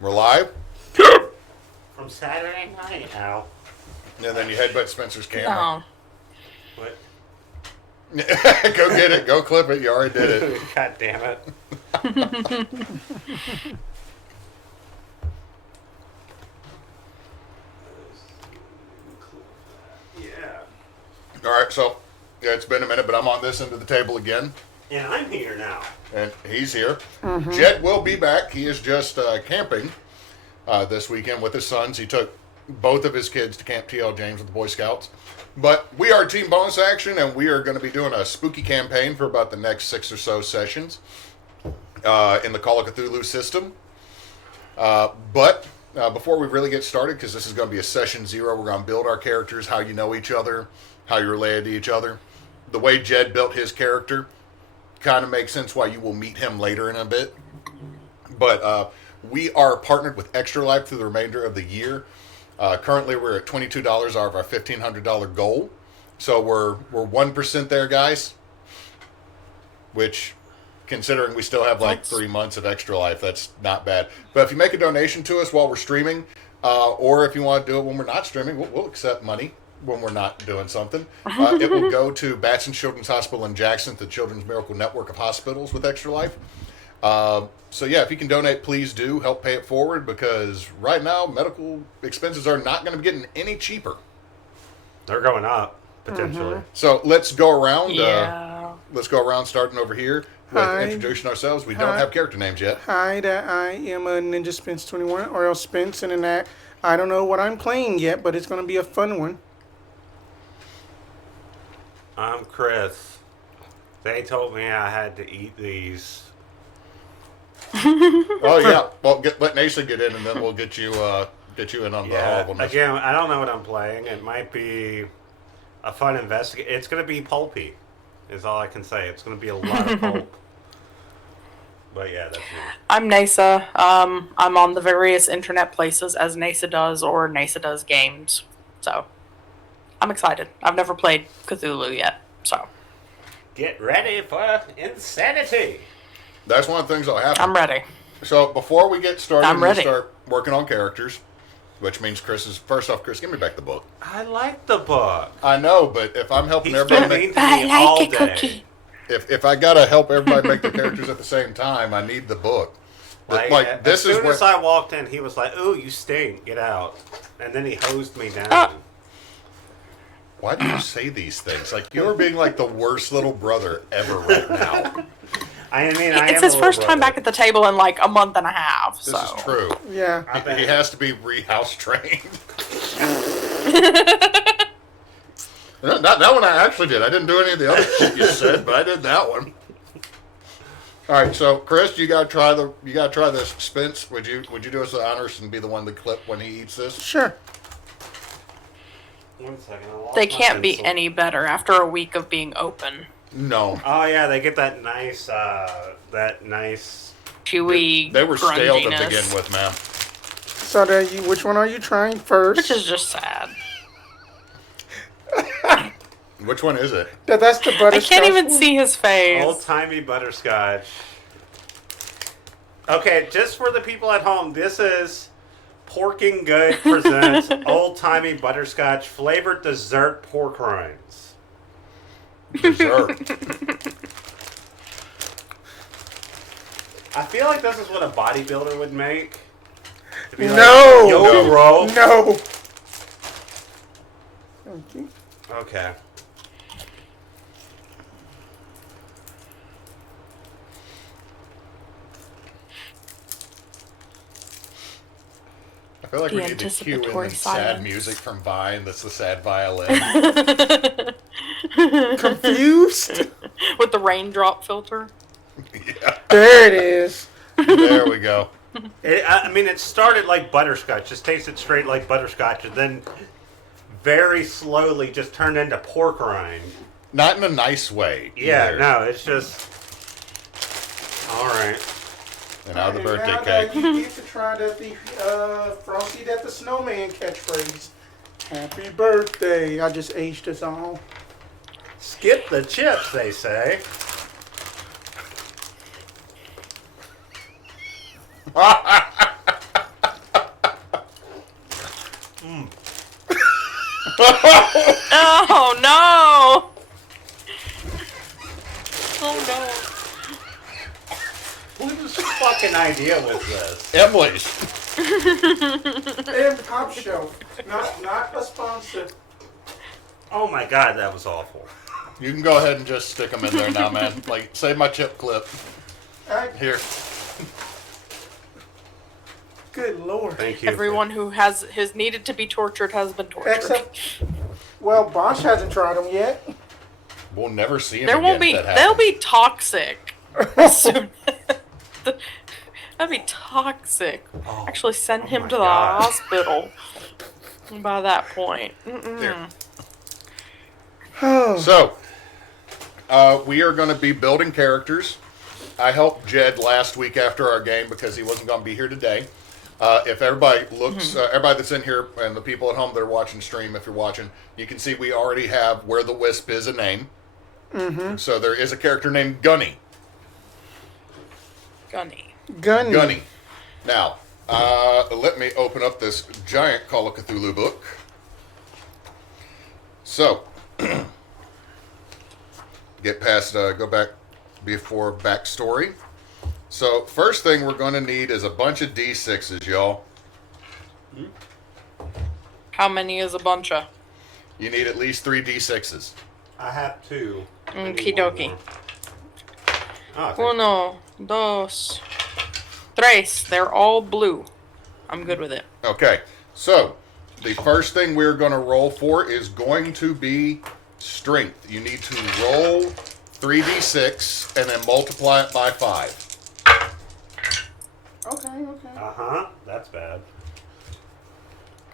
We're live. From Saturday night, Al. And then you headbutt Spencer's camera. Oh. What? Go get it. Go clip it. You already did it. God damn it. Yeah. All right, so yeah, it's been a minute, but I'm on this end of the table again. And I'm here now. And he's here. Jed will be back. He is just camping this weekend with his sons. He took both of his kids to Camp T.L. James with the Boy Scouts. But we are Team Bonus Action, and we are going to be doing a spooky campaign for about the next 6 or so sessions in the Call of Cthulhu system. But before we really get started, because this is going to be a session 0, we're going to build our characters, how you know each other, how you're related to each other. The way Jed built his character kind of makes sense why you will meet him later in a bit. But we are partnered with Extra Life through the remainder of the year. Currently, we're at $22 out of our $1,500 goal. So we're 1% there, guys. Which, considering we still have like 3 months of Extra Life, that's not bad. But if you make a donation to us while we're streaming, or if you want to do it when we're not streaming, we'll accept money when we're not doing something. It will go to Batson Children's Hospital in Jackson, the Children's Miracle Network of Hospitals with Extra Life. So yeah, if you can donate, please do help pay it forward, because right now medical expenses are not going to be getting any cheaper. They're going up, potentially. So let's go around. Yeah. Let's go around, starting over here with Hi. introducing ourselves. We don't have character names yet. Hi, I am a Ninjaspence 21, or else Spence, and in that, I don't know what I'm playing yet, but it's going to be a fun one. I'm Chris. They told me I had to eat these. Oh yeah, well let Neysa get in, and then we'll get you in on the Yeah, horrible. again, I don't know what I'm playing. It might be a fun investigate. It's going to be pulpy, is all I can say. It's going to be a lot of pulp. But yeah, that's me. I'm Neysa. I'm on the various internet places as Neysa does, or Neysa does games. So, I'm excited. I've never played Cthulhu yet, so. Get ready for insanity. That's one of the things that'll happen. I'm ready. So before we get started, I'm we ready. start working on characters, which means First off, Chris, give me back the book. I like the book. I know, but if I'm helping He's everybody been make, mean to me all day. if I gotta help everybody make their characters at the same time, I need the book. Like this as is soon where as I walked in, he was like, "Ooh, you stink! Get out!" And then he hosed me down. Why do you say these things? Like you're being like the worst little brother ever right now. I mean, It's his first time back at the table in like a month and a half, This so. is true. Yeah. He has to be re-house trained. That one I actually did. I didn't do any of the other shit you said, but I did that one. All right, so Chris, you gotta try this. Spence, would you do us the honors and be the one to clip when he eats this? Sure. 1 second. I lost They my can't be pencil. any better after a week of being open. No. Oh yeah, they get that nice, Chewy They were stale to grunginess, begin with, man. So, which one are you trying first? which is just sad. Which one is it? That's the I butterscotch. can't even see his face. old-timey butterscotch. Okay, just for the people at home, this is Porking Good presents old-timey butterscotch flavored dessert pork rinds. Dessert. I feel like this is what a bodybuilder would make. To be No! Yo, No. bro. No. Thank you. Okay. I feel like The we need to cue in the anticipatory sad silence. music from Vine. That's the sad violin. Confused? With the raindrop filter. Yeah, There it is. there we go. I mean, it started like butterscotch, just tasted straight like butterscotch, and then very slowly just turned into pork rind. Not in a nice way. Yeah, either. no, it's just... Alright. And now the And birthday now cake. that you get to try the Frosty that the Snowman catchphrase. Happy birthday. I just aged us all. Skip the chips, they say. Oh no! Oh no! Whose fucking idea was this? Emily's. And Top Shelf. Not a sponsor. Oh my god, that was awful. You can go ahead and just stick them in there now, man. Like, save my chip clip. Here. Good Lord. Thank you. Everyone who has needed to be tortured has been tortured. Except, well, Bosch hasn't tried them yet. We'll never see him There again. won't be. if that They'll happens. be toxic. That'd be toxic. Oh, Actually, send him my to the God. hospital. By that point. Here. Oh. So, we are going to be building characters. I helped Jed last week after our game because he wasn't going to be here today. If everybody looks, everybody that's in here and the people at home that are watching stream, if you're watching, you can see we already have Where the Wisp is a name. Mm-hmm. So there is a character named Gunny. Gunny. Gunny. Now, let me open up this giant Call of Cthulhu book. So, get past, go back before backstory. So, first thing we're going to need is a bunch of D6s, y'all. How many is a bunch of? You need at least 3 D6s. I have 2. I need Okie one dokie. more. Oh, thank you. Uno, dos, tres. They're all blue. I'm good with it. Okay, so the first thing we're going to roll for is going to be strength. You need to roll 3d6 and then multiply it by 5. Okay. That's bad.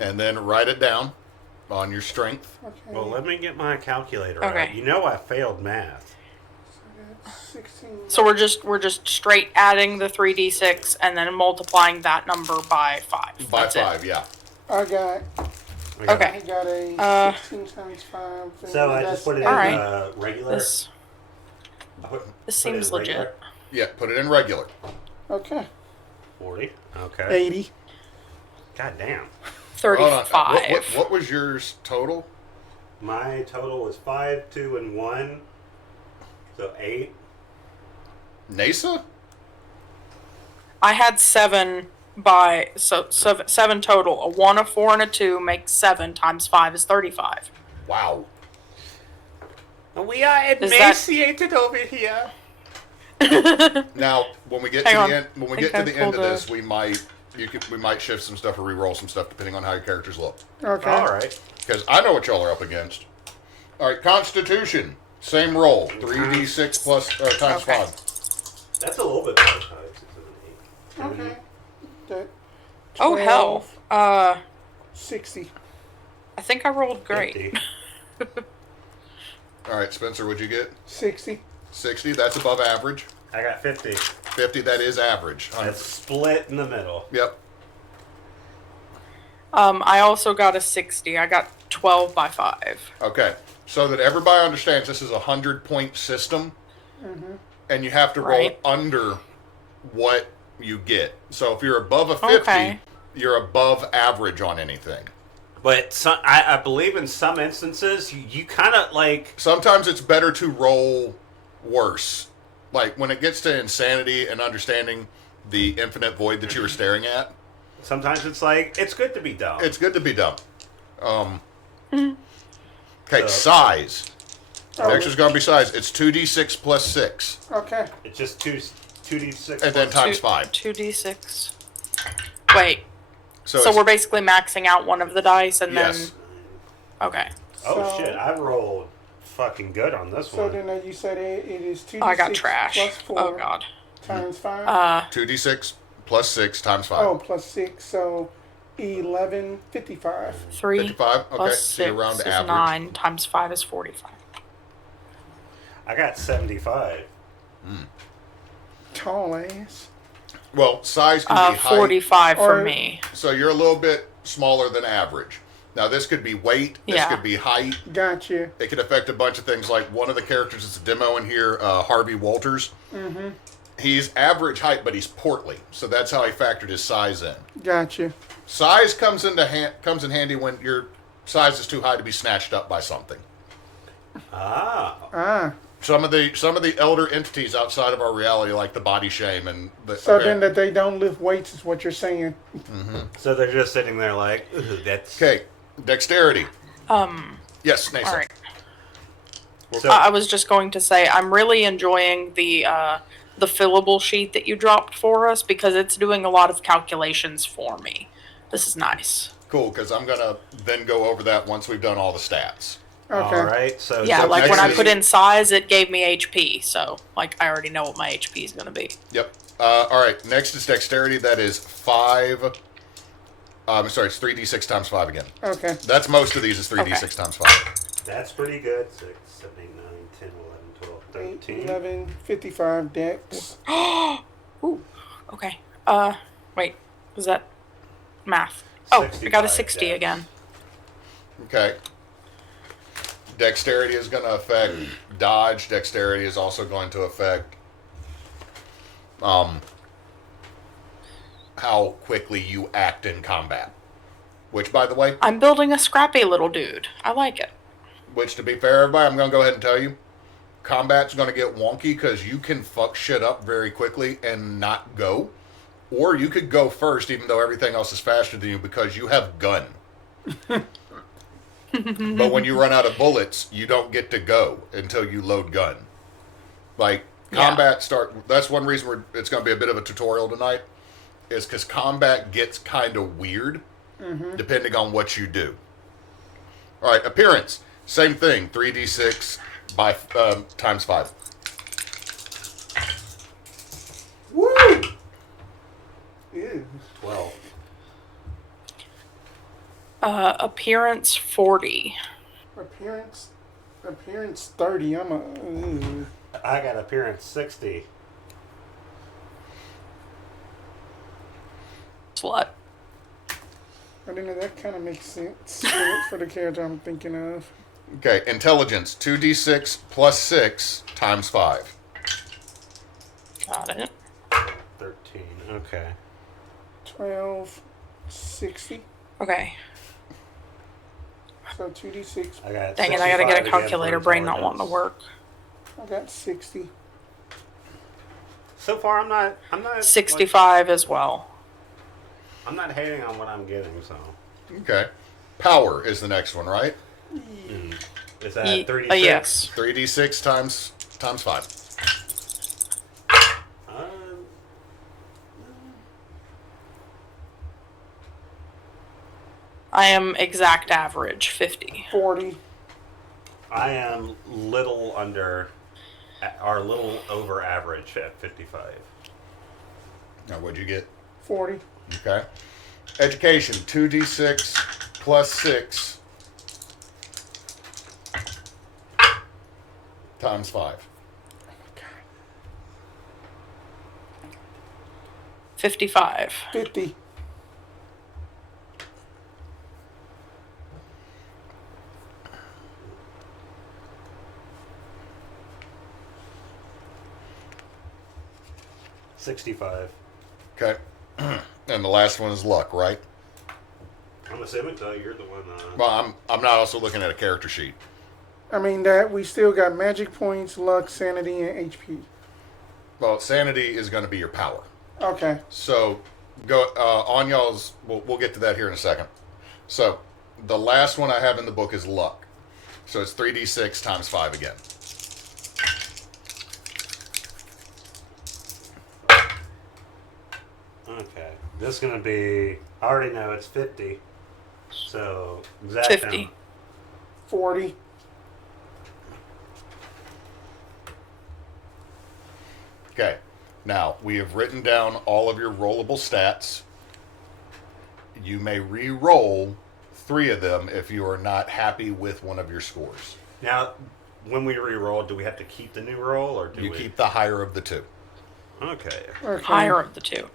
And then write it down on your strength. Okay. Well, let me get my calculator Okay. out. You know I failed math. So that's 16. So we're just straight adding the 3d6 and then multiplying that number by 5. By That's 5, it. yeah. I got Okay. I got a 16 times 5. So I just put it in Alright. regular. This I put it seems in regular. legit. Yeah, put it in regular. Okay. 40. Okay. 80. God damn. Hold on. 35. What was yours total? My total was 5, 2, and 1. So 8. Neysa? I had 7 so 7 total. A 1, a 4, and a 2 makes 7 times 5 is 35. Wow. We are that- emaciated over here. Now, when we get Hang to on. the end, when we I get think to the I end of pulled this, we might shift some stuff or re-roll some stuff depending on how your characters look. Okay. All right. Because I know what y'all are up against. All right, Constitution, same roll, 3d6 plus times Okay. 5. That's a little bit better. 5, 6, 7, 8. Okay. That Oh hell. 60. I think I rolled great. 50. All right, Spencer, what'd you get? 60. 60, that's above average. I got 50. 50, that is average. That's split in the middle. Yep. I also got a 60. I got 12 by 5. Okay. So that everybody understands, this is a 100-point system, and you have to roll Right. under what you get. So if you're above a 50, Okay. you're above average on anything. But some, I believe in some instances, you kind of like. Sometimes it's better to roll worse. Like when it gets to insanity and understanding the infinite void that you were staring at, Sometimes it's like, it's good to be dumb. it's good to be dumb. Okay, So- size. Oh, Next is going to be size. It's 2d6 plus 6, Okay. It's just 2d6. and then times 5. 2d6. Wait. So it's- we're basically maxing out one of the dice and yes. then. Okay. Oh So- shit, I rolled fucking good on this So one. then you said it is 2d6 Oh, I got trash. plus 4 Oh god. times 5. 2d6 plus 6 times 5. Oh, plus 6. So 1155. 3 55? Okay, plus so you're 6 around is average. 9 times 5 is 45. I got 75. Tall ass. Well, size can be height. 45 for Or- me. So you're a little bit smaller than average. Now, this could be weight. This Yeah. could be height. Gotcha. It could affect a bunch of things. Like one of the characters that's a demo in here, Harvey Walters. Mm-hmm. He's average height, but he's portly. So that's how he factored his size in. Gotcha. Size comes in handy when you're size is too high to be snatched up by something. Ah. Some of the elder entities outside of our reality, like the body shame and the. So then that they don't lift weights is what you're saying. So they're just sitting there like, ooh, that's... Okay, dexterity. Yes, Neysa. All right. So, I was just going to say I'm really enjoying the fillable sheet that you dropped for us because it's doing a lot of calculations for me. This is nice. Cool, because I'm gonna then go over that once we've done all the stats. Okay. all right, so... Yeah, so like next when I is- put in size, it gave me HP. So like I already know what my HP is going to be. Yep. All right. Next is dexterity. That is 5. Sorry, it's 3d6 times 5 again. Okay. That's most of these is 3d6 Okay. times 5. That's pretty good. 6, 7, 8, 9, 10, 11, 12, 13. 11, 55 dex. Ooh. Okay. Wait. Was that math? Oh, I got a 65 60 dex. again. Okay. Dexterity is going to affect dodge. Dexterity is also going to affect how quickly you act in combat. Which, by the way, I'm building a scrappy little dude. I like it. which to be fair, everybody, I'm going to go ahead and tell you, combat's going to get wonky because you can fuck shit up very quickly and not go. Or you could go first even though everything else is faster than you because you have gun. But when you run out of bullets, you don't get to go until you load gun. Like, combat that's one reason it's going to be a bit of a tutorial tonight, is because combat gets kind of weird depending on what you do. All right, appearance. Same thing, 3d6 by times 5. Woo! Ew. 12. Appearance 40. Appearance 30. I'm a. Ooh. I got appearance 60. Slut. I don't know. That kind of makes sense for the character I'm thinking of. Okay, intelligence, 2d6 plus 6 times 5. Got it. 13. Okay. 12, 60. Okay. So 2d6. I got Dang it, I gotta get 65 a again for calculator. Brain not wanting to intelligence. work. I got 60. So far, I'm not 65 as well. I'm not hating on what I'm getting, so. Okay. Power is the next one, right? Is that 36? Yes. 3d6 times 5. I am exact average, 50. 40. I am little under, or little over average at 55. Now, what'd you get? 40. Okay. Education, 2d6 plus 6 times 5. 55. 50. $65. Okay. And the last one is luck, right? I'm assuming so. You're the one. Well, I'm not also looking at a character sheet. I mean, that we still got magic points, luck, sanity, and HP. Well, sanity is going to be your power. Okay. So, go on y'all's. We'll get to that here in a second. So, the last one I have in the book is luck. So it's 3d6 times 5 again. Okay. This is going to be, I already know it's 50. So, exact 50. 40. Okay. Now, we have written down all of your rollable stats. You may re-roll 3 of them if you are not happy with one of your scores. Now, when we re-roll, do we have to keep the new roll, or do You we? keep the higher of the 2. Okay. Okay. Higher of the two.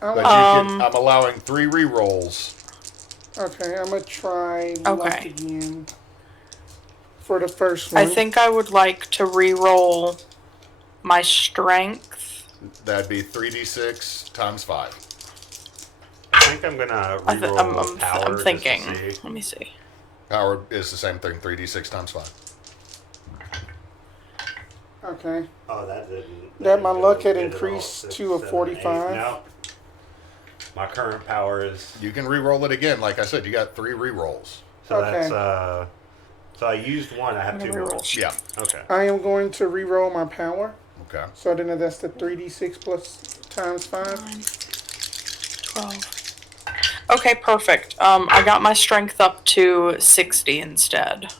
But you can, I'm allowing 3 re-rolls. Okay, I'm going to try luck Okay. again. For the first one. I think I would like to re-roll my strength. That'd be 3d6 times 5. I think I'm going to re-roll I'm power thinking. just to see. Let me see. Power is the same thing, 3d6 times 5. Okay. Oh, that didn't. That my luck had didn't at all. increased 6, to a 7, 45. 8. No. My current power is. You can re-roll it again. Like I said, you got 3 re-rolls. So Okay. that's. So I used one. I have 2 more. Rerolls. Yeah. Okay. I am going to re-roll my power. Okay. So then that's the 3d6 plus times 5. 12. Okay, perfect. I got my strength up to 60 instead.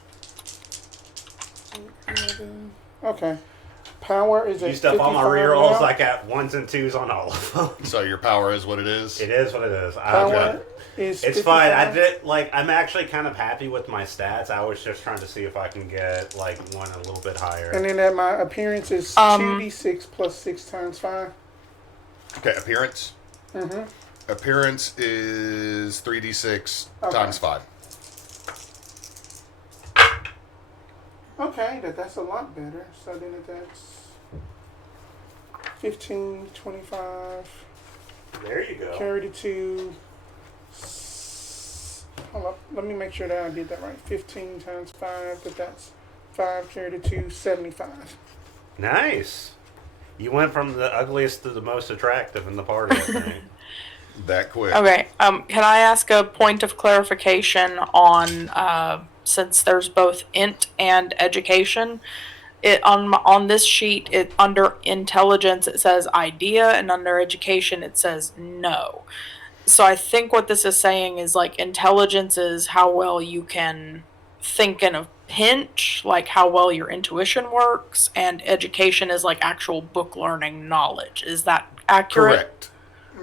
Okay. Power is at Used up all my 55 rerolls. now. I got 1s and 2s on all of them. So your power is what it is? It is what it is. Power is It's 55. fine. I did I'm actually kind of happy with my stats. I was just trying to see if I can get like one a little bit higher. And then at my appearance is 2d6 plus 6 times 5. Okay, appearance. Mm-hmm. Appearance is 3d6 times 5. Okay, that's a lot better. So then that's 15, 25, There you go. carried it to... Hold up, let me make sure that I did that right. 15 times 5, but that's 5 carried it to 75. Nice. You went from the ugliest to the most attractive in the party, I think. That quick. Okay, can I ask a point of clarification on, since there's both int and education, on this sheet, it under intelligence it says idea, and under education it says no. So I think what this is saying is like intelligence is how well you can think in a pinch, like how well your intuition works, and education is like actual book learning knowledge. Is that accurate?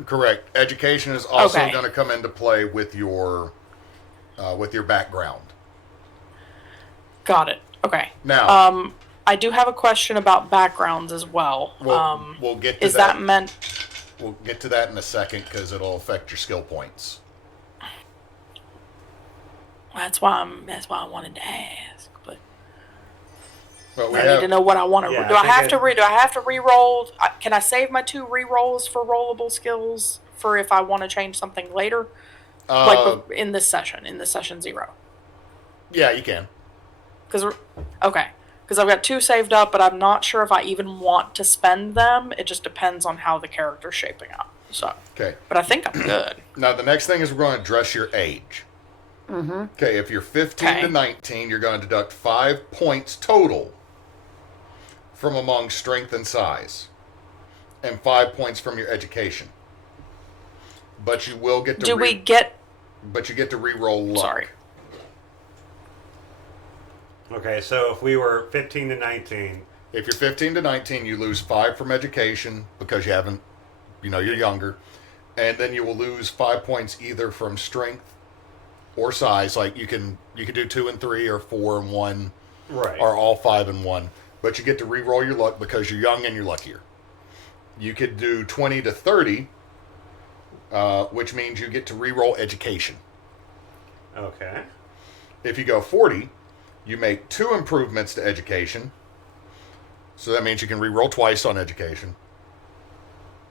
Correct. Education is also Okay. going to come into play with your background. Got it. Okay. Now, I do have a question about backgrounds as well. we'll get to Is that. that meant? We'll get to that in a second because it'll affect your skill points. That's why I wanted to ask, but But we I need to know what I want to. Yeah, Do I I think have to do I have to re-roll? Can I save my 2 re-rolls for rollable skills for if I want to change something later, like in this session 0? Yeah, you can. Because I've got 2 saved up, but I'm not sure if I even want to spend them. It just depends on how the character's shaping up. So, Okay. but I think I'm good. Now, the next thing is we're going to address your age. Mm-hmm. Okay, if you're 15 to Okay. 19, you're going to deduct 5 points total from among strength and size, and 5 points from your education. But you will get to Do we get? But you get to re-roll luck. Sorry. Okay, so if we were 15 to 19, If you're 15 to 19, you lose 5 from education because you haven't, you're younger. And then you will lose 5 points either from strength or size. Like you can do 2 and 3 or 4 and 1 right? or all 5 and 1. But you get to re-roll your luck because you're young and you're luckier. You could do 20 to 30, which means you get to re-roll education. Okay. If you go 40, you make 2 improvements to education. So that means you can re-roll twice on education.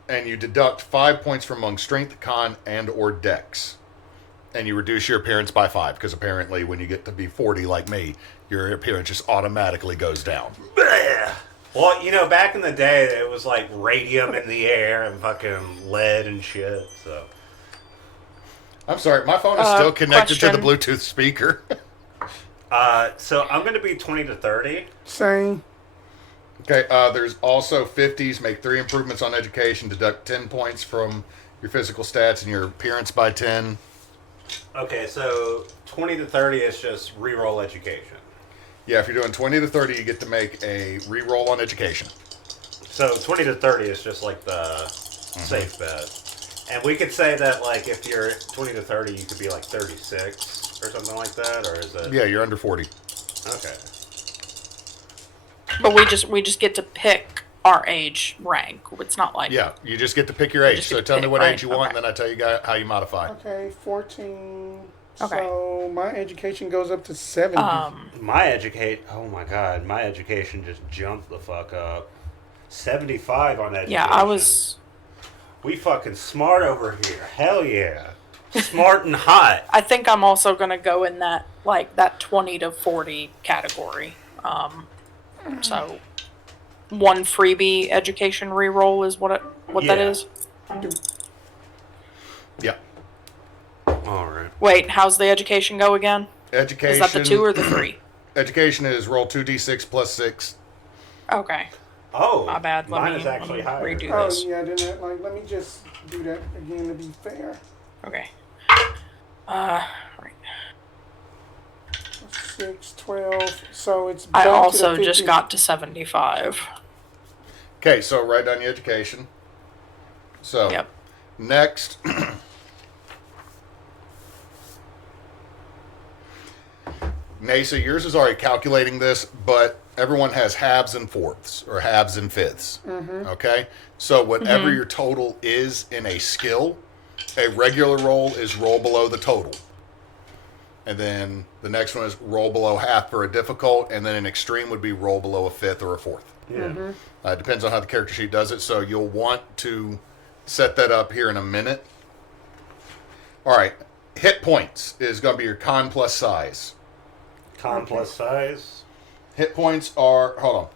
And you deduct 5 points from among strength, con, and or dex. And you reduce your appearance by 5, because apparently when you get to be 40 like me, your appearance just automatically goes down. Well, back in the day, it was like radium in the air and fucking lead and shit, so. I'm sorry, my phone is still connected to the question. Bluetooth speaker. So I'm going to be 20 to 30. Same. Okay, there's also 50s, make 3 improvements on education, deduct 10 points from your physical stats and your appearance by 10. Okay, so 20 to 30 is just re-roll education. Yeah, if you're doing 20 to 30, you get to make a re-roll on education. So 20 to 30 is just like the safe bet. And we could say that, like, if you're 20 to 30, you could be like 36 or something like that, or is it? Yeah, you're under 40. Okay. But we just get to pick our age rank. It's not like Yeah, you just get to pick your age. just So get to tell me pick, what right? age you want, Okay. and then I tell you how you modify. Okay, 14. Okay. So my education goes up to 70. Oh my god, my education just jumped the fuck up. 75 on education. Yeah, I was. We fucking smart over here. Hell yeah. Smart and hot. I think I'm also gonna go in that that 20 to 40 category. So one freebie education reroll is what that Yeah. is. Yeah. All right. Wait, how's the education go again? Education. Is that the 2 or the 3? Education is roll 2d6 plus 6. Okay. Oh, My bad. Mine is actually higher. redo Oh, this. yeah, then let me just do that again to be fair. Okay. Right. 6, 12, so it's I back also to the just 50. got to 75. Okay, so write down your education. So, Yep. next. Neysa, yours is already calculating this, but everyone has halves and fourths, or halves and fifths. Okay? So, whatever your total is in a skill, a regular roll is roll below the total. And then the next one is roll below half for a difficult, and then an extreme would be roll below a fifth or a fourth. Yeah. Depends on how the character sheet does it, so you'll want to set that up here in a minute. All right, hit points is going to be your con plus size. Con plus size. Hit points are, hold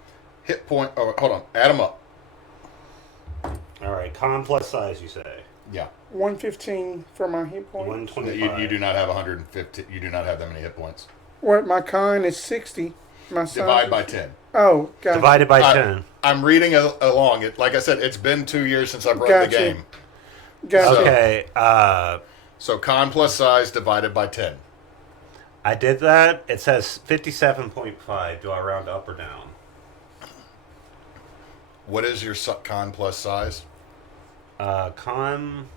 on, add them up. All right. Con plus size, you say. Yeah. 115 for my hit point. 125. You do not have 150, you do not have that many hit points. What, my con is 60. My size Divide is- by 10. Oh, gotcha. Divided by 10. I'm reading along. Like I said, it's been 2 years since I've run Gotcha. the game. Gotcha. Okay. So con plus size divided by 10. I did that. It says 57.5. Do I round up or down? What is your con plus size? Con.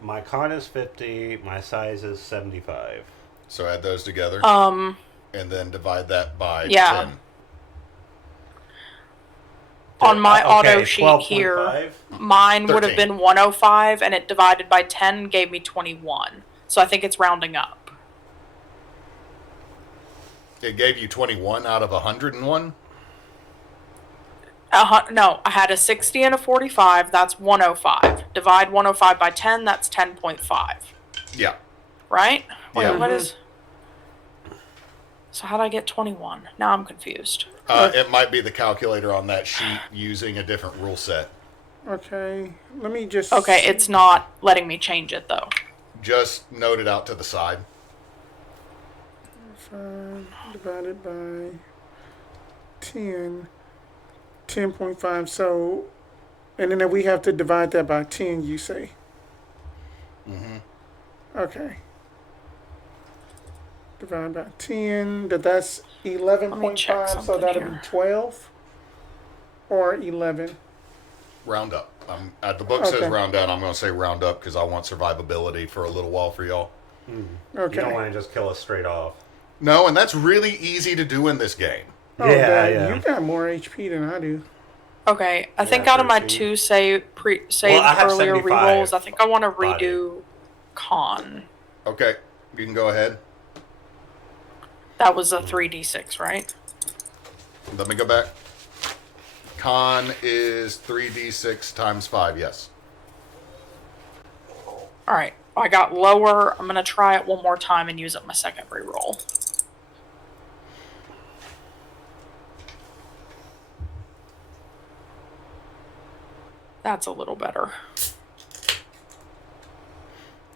My con is 50. My size is 75. So add those together. Um, And then divide that by Yeah. 10. on my Okay, auto sheet 12.5. here, mine would have 13. been 105, and it divided by 10 gave me 21. So I think it's rounding up. It gave you 21 out of 101? No, I had a 60 and a 45. That's 105. Divide 105 by 10. That's 10.5. Yeah. Right? Wait, Yeah. what is? So how did I get 21? Now I'm confused. It might be the calculator on that sheet using a different rule set. Okay, let me just... Okay, it's not letting me change it though. Just note it out to the side. 5 divided by 10. 10.5, so... And then we have to divide that by 10, you say? Mm-hmm. Okay. Divide by 10, that's Let me check 11.5, so something that'll here. be 12 or 11. Round up. The book says Okay. round down. I'm going to say round up because I want survivability for a little while for y'all. You Okay. don't want to just kill us straight off. No, and that's really easy to do in this game. Oh, Yeah, Dad, yeah. you got more HP than I do. Okay, I think Yeah, out of my 13. two saved Well, I have earlier 75 rerolls, I think I want to body. redo con. Okay, you can go ahead. That was a 3d6, right? Let me go back. Con is 3d6 times 5, yes. All right, I got lower. I'm gonna try it one more time and use up my second reroll. That's a little better.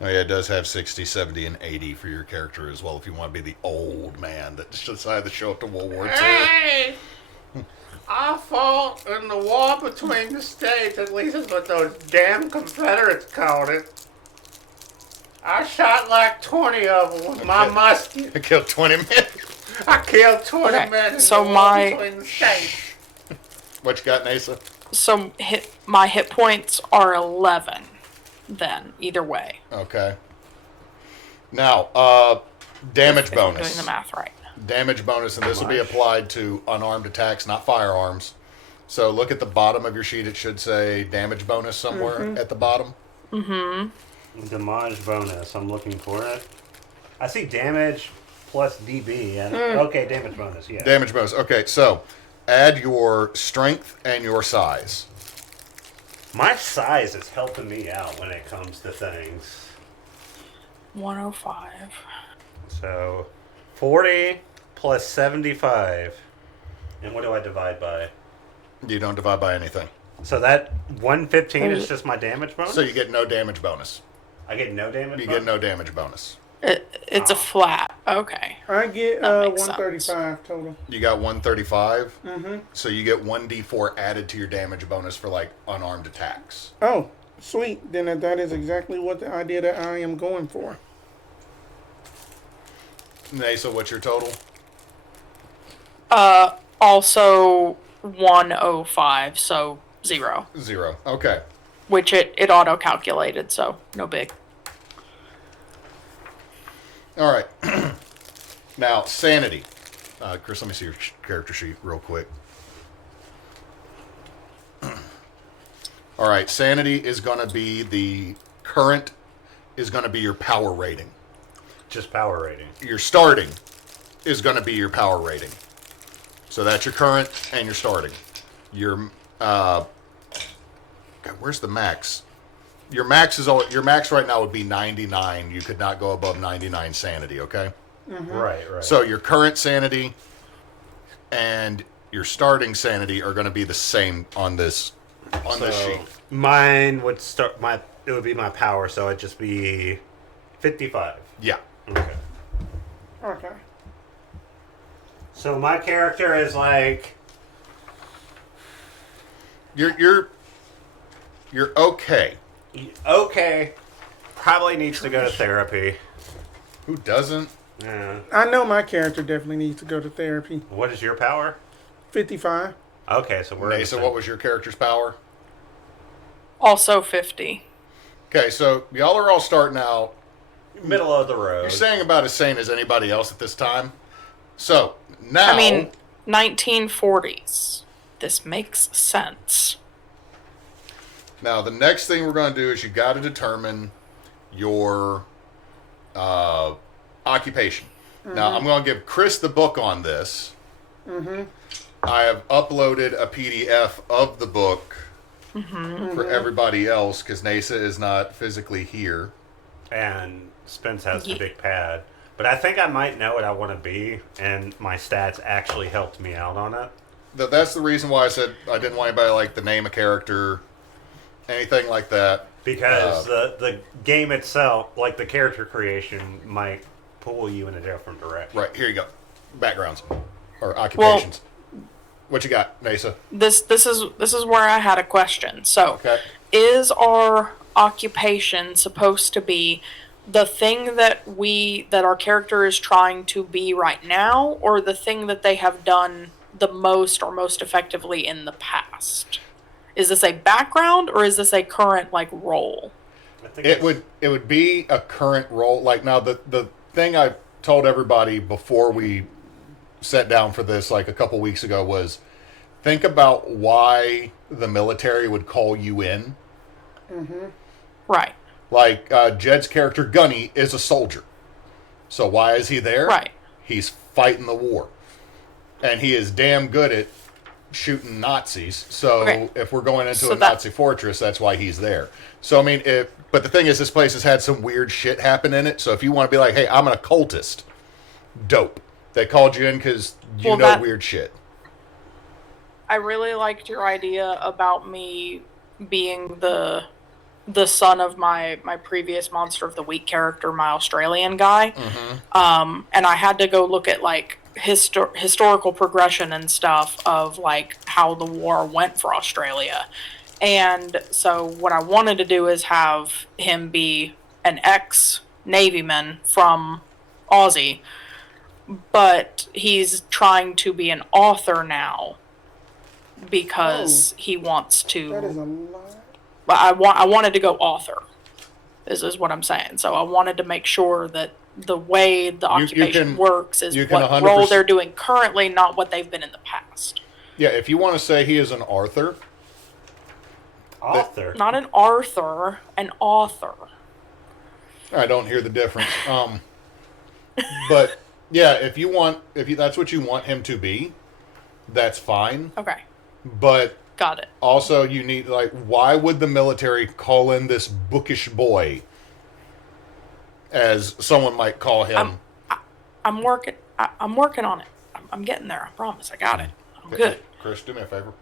Oh yeah, it does have 60, 70, and 80 for your character as well if you want to be the old man that decided to show up to World War II. Hey! I fought in the war between the states, at least that's what those damn Confederates called it. I shot like 20 of them with my Okay. musket. I killed 20 men. I killed 20 Okay, men in so the war my- between the states. What you got, Neysa? So my hit points are 11. Then either way, Okay. Now, damage if I'm bonus. doing the math right. Damage bonus, and this will be applied to unarmed attacks, not firearms. So look at the bottom of your sheet. It should say damage bonus somewhere at the bottom. Damage bonus. I'm looking for it. I see damage plus DB. And, okay, damage bonus. Yeah. Damage bonus. Okay, so add your strength and your size. My size is helping me out when it comes to things. 105. So 40 plus 75. And what do I divide by? You don't divide by anything. So that 115 is just my damage bonus? So you get no damage bonus. I get no damage You bonus? get no damage bonus. It's a flat. Okay. I get That makes 135 total. You got 135. So you get 1d4 added to your damage bonus for like unarmed attacks. Oh, sweet. Then that is exactly what the idea that I am going for. Neysa, what's your total? Also 105, so 0. 0. Okay. Which it auto calculated, so no big. All right. Now, sanity. Chris, let me see your character sheet real quick. All right. Sanity is going to be the current, is going to be your power rating. Just power rating. Your starting is going to be your power rating. So that's your current and your starting. Your, God, where's the max? Your max right now would be 99. You could not go above 99 sanity, okay? Right. So your current sanity and your starting sanity are going to be the same on this sheet. Mine would it would be my power, so it'd just be 55. Yeah. Okay. Okay. So my character is like You're okay. okay. Probably needs to go to therapy. Who doesn't? Yeah. I know my character definitely needs to go to therapy. What is your power? 55. Okay, so we're in the Neysa, same- what was your character's power? Also 50. Okay, so y'all are all starting out. middle of the road. You're saying about as sane as anybody else at this time. So now, I mean, 1940s. This makes sense. now the next thing we're going to do is you got to determine your occupation. Now I'm going to give Chris the book on this. I have uploaded a PDF of the book for everybody else because Neysa is not physically here. And Spence has the big pad. But I think I might know what I want to be, and my stats actually helped me out on it. That's the reason why I said I didn't want anybody like to name a character, anything like that. Because the game itself, like the character creation, might pull you in a different direction. Right, here you go. Backgrounds or occupations. What you got, Neysa? This is where I had a question. So, Okay. is our occupation supposed to be the thing that our character is trying to be right now, or the thing that they have done the most or most effectively in the past? Is this a background or is this a current role? I think It would be a current role. Like now, the thing I told everybody before we sat down for this a couple weeks ago was think about why the military would call you in. Right. Like Jed's character Gunny is a soldier. So why is he there? Right. He's fighting the war. And he is damn good at shooting Nazis. So Okay. if we're going into So a Nazi fortress, that's why he's there. So I mean, but the thing is, this place has had some weird shit happen in it. So if you want to be like, hey, I'm an occultist, dope. They called you in because you Well, know weird shit. I really liked your idea about me being the son of my previous Monster of the Week character, my Australian guy. And I had to go look at historical progression and stuff of how the war went for Australia. And so what I wanted to do is have him be an ex-Navyman from Aussie, but he's trying to be an author now because he wants to. That is a lot. But I wanted to go author. Is what I'm saying. So I wanted to make sure that the way the occupation works is what 100% role they're doing currently, not what they've been in the past. Yeah, if you want to say he is an Arthur, author. Not an Arthur, an author. I don't hear the difference. But yeah, if that's what you want him to be, that's fine. Okay, But got it. also you need why would the military call in this bookish boy? as someone might call him. I'm working. I'm working on it. I'm getting there. I promise. I got it. I'm good. Chris, do me a favor.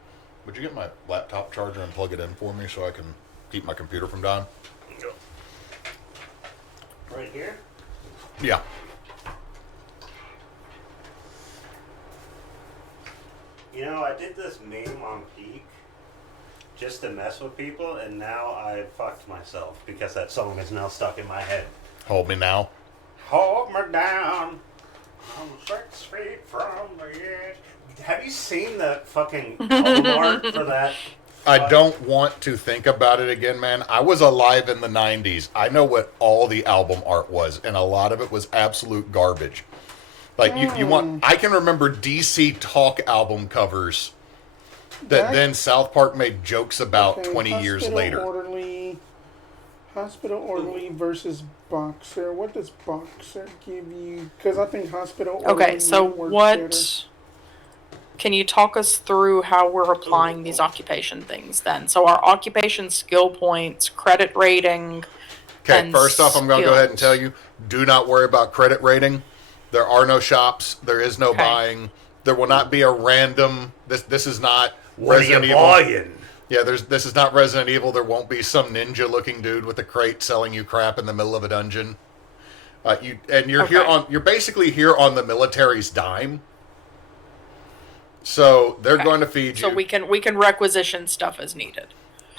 Would you get my laptop charger and plug it in for me so I can keep my computer from dying? Right here? Yeah. You know, I did this meme on Peak just to mess with people, and now I fucked myself because that song is now stuck in my head. Hold me now. Hold me down. I'm 6 feet from the edge. Have you seen the fucking album art for that? I don't want to think about it again, man. I was alive in the 90s. I know what all the album art was, and a lot of it was absolute garbage. Like, you want... I can remember DC Talk album covers that then South Park made jokes about 20 years later. Hospital Orderly versus Boxer. What does Boxer give you? Because I think Hospital Orderly Okay, so works what? better. Can you talk us through how we're applying these occupation things then? So our occupation skill points, credit rating. Okay, and first off, I'm going to go ahead and skills. tell you, do not worry about credit rating. There are no shops. There is no Okay. buying. There will not be a random... This is not What are Resident you Evil. buying? Yeah, this is not Resident Evil. There won't be some ninja-looking dude with a crate selling you crap in the middle of a dungeon. You're here Okay. on... You're basically here on the military's dime. So they're Okay. going to feed you So we can requisition stuff as needed.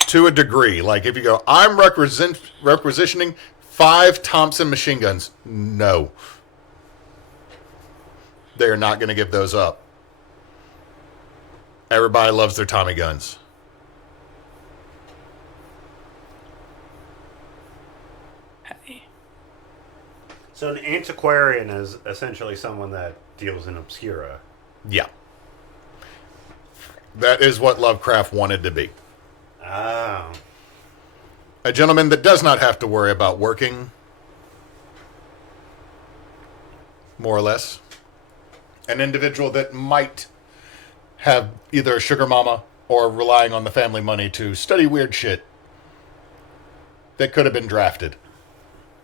to a degree. Like if you go, I'm requisitioning 5 Thompson machine guns. No. They're not going to give those up. Everybody loves their Tommy guns. Okay. So an antiquarian is essentially someone that deals in obscura. Yeah. That is what Lovecraft wanted to be. Oh. A gentleman that does not have to worry about working. More or less. An individual that might have either a sugar mama or relying on the family money to study weird shit that could have been drafted.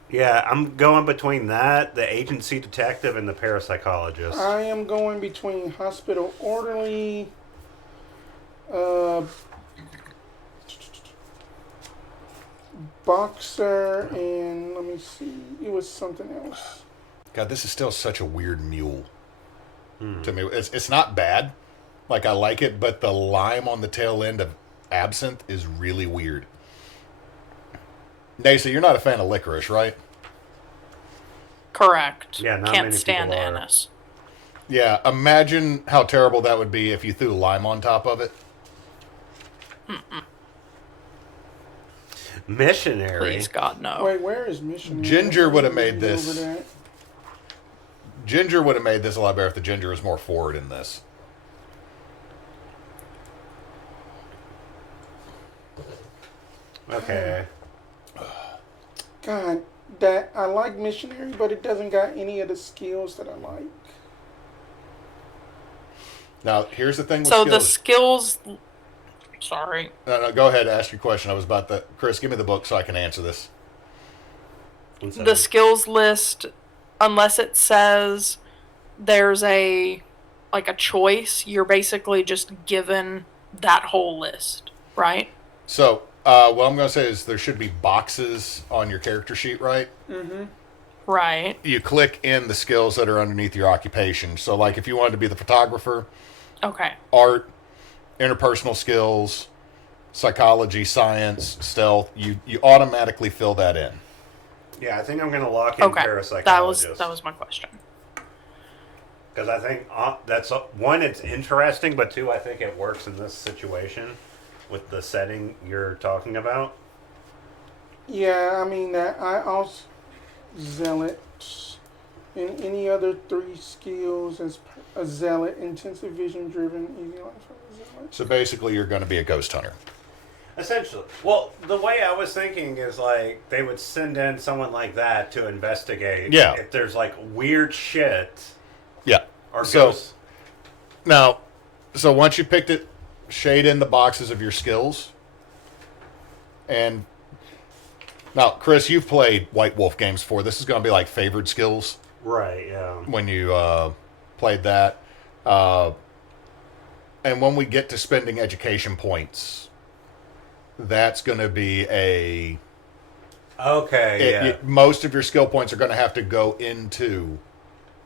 Yeah, I'm going between that, the agency detective, and the parapsychologist. I am going between Hospital Orderly, Boxer, and let me see. It was something else. God, this is still such a weird mule to me. It's not bad. Like, I like it, but the lime on the tail end of absinthe is really weird. Neysa, you're not a fan of licorice, right? Correct. Yeah, not Can't many stand people are. anise. Yeah, imagine how terrible that would be if you threw lime on top of it. Missionary. Please, God, no. Wait, where is Missionary? Ginger would have made Over this. that. Ginger would have made this a lot better if the ginger was more forward in this. Okay. God, that I like Missionary, but it doesn't got any of the skills that I like. Now, here's the thing with So skills. the skills. Sorry. No, go ahead, ask your question. I was about to... Chris, give me the book so I can answer this. The skills list, unless it says there's a choice, you're basically just given that whole list, right? So, what I'm going to say is there should be boxes on your character sheet, right? Right. You click in the skills that are underneath your occupation. So, like, if you wanted to be the photographer, Okay. art, interpersonal skills, psychology, science, stealth, you automatically fill that in. Yeah, I think I'm going to lock in Okay. parapsychologist. That was my question. Because I think that's one, it's interesting, but two, I think it works in this situation with the setting you're talking about. Yeah, I mean that. I also zealot and any other 3 skills as a zealot, intensive vision driven, easy life of a zealot. So, basically, you're going to be a ghost hunter. Essentially. Well, the way I was thinking is like they would send in someone like that to investigate Yeah. if there's like weird shit Yeah. or So, ghosts. now, so once you picked it, shade in the boxes of your skills and Now, Chris, you've played White Wolf games before. This is going to be like favored skills Right, yeah. when you played that. And when we get to spending education points, that's going to be a... Okay, yeah. Most of your skill points are going to have to go into...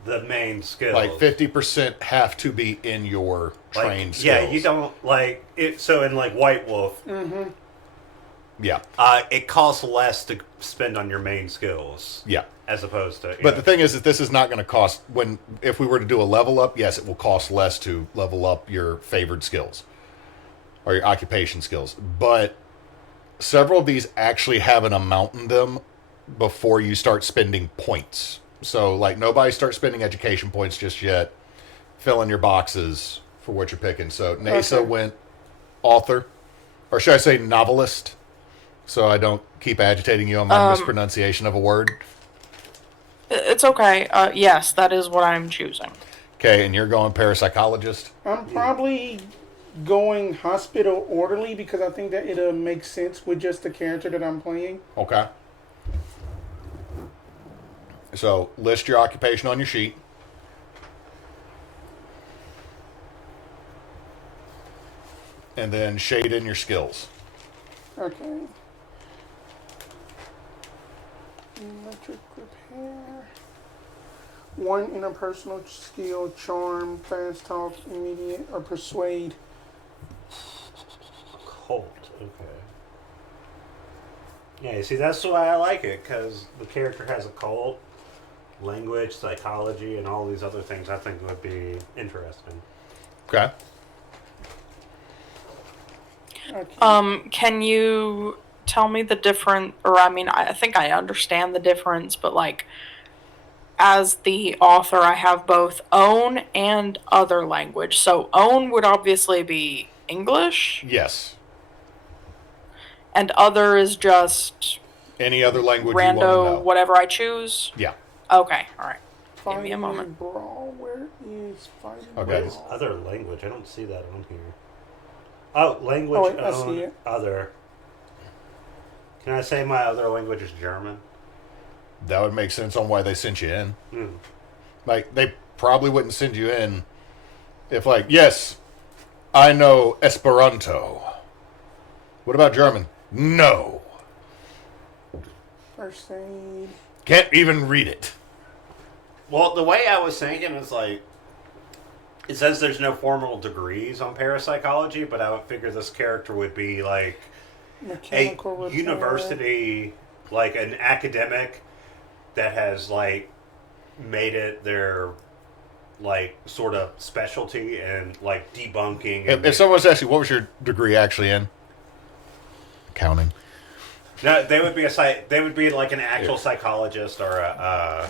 The main skills. Like 50% have to be in your trained skills. Yeah, you don't like it. So in like White Wolf, Yeah. it costs less to spend on your main skills. Yeah. As opposed to. But the thing is that this is not going to cost if we were to do a level up, yes, it will cost less to level up your favored skills or your occupation skills. But several of these actually have an amount in them before you start spending points. So, like, nobody starts spending education points just yet. Fill in your boxes for what you're picking. So, Neysa went author, or should I say novelist, so I don't keep agitating you on my mispronunciation of a word. It's okay. Yes, that is what I'm choosing. Okay, and you're going parapsychologist? I'm probably going hospital orderly because I think that it'll make sense with just the character that I'm playing. Okay. So, list your occupation on your sheet. And then shade in your skills. Okay. Electric repair. 1 interpersonal skill, charm, fast talk, immediate, or persuade. Cult. Okay. Yeah, you see, that's why I like it, because the character has a cult, language, psychology, and all these other things I think would be interesting. Okay. Okay. Can you tell me the difference, or I mean, I think I understand the difference, but like, as the author, I have both own and other language. So own would obviously be English, Yes. and other is just Any other language you want to rando, know? whatever I choose. Yeah. Okay, all right. Give Fighting me a moment. and brawl. Where is fighting? Okay. What is other language? I don't see that on here. Oh, language, Oh, wait, I see own, it. other. Can I say my other language is German? That would make sense on why they sent you in. Hmm. Like, they probably wouldn't send you in if, like, yes, I know Esperanto. What about German? No. First aid. Can't even read it. Well, the way I was thinking is like, it says there's no formal degrees on parapsychology, but I would figure this character would be like a Mechanical repair. university, like an academic that has like made it their like sort of specialty and like debunking. If someone's asking, what was your degree actually in? Accounting. No, they would be they would be like an actual psychologist or a.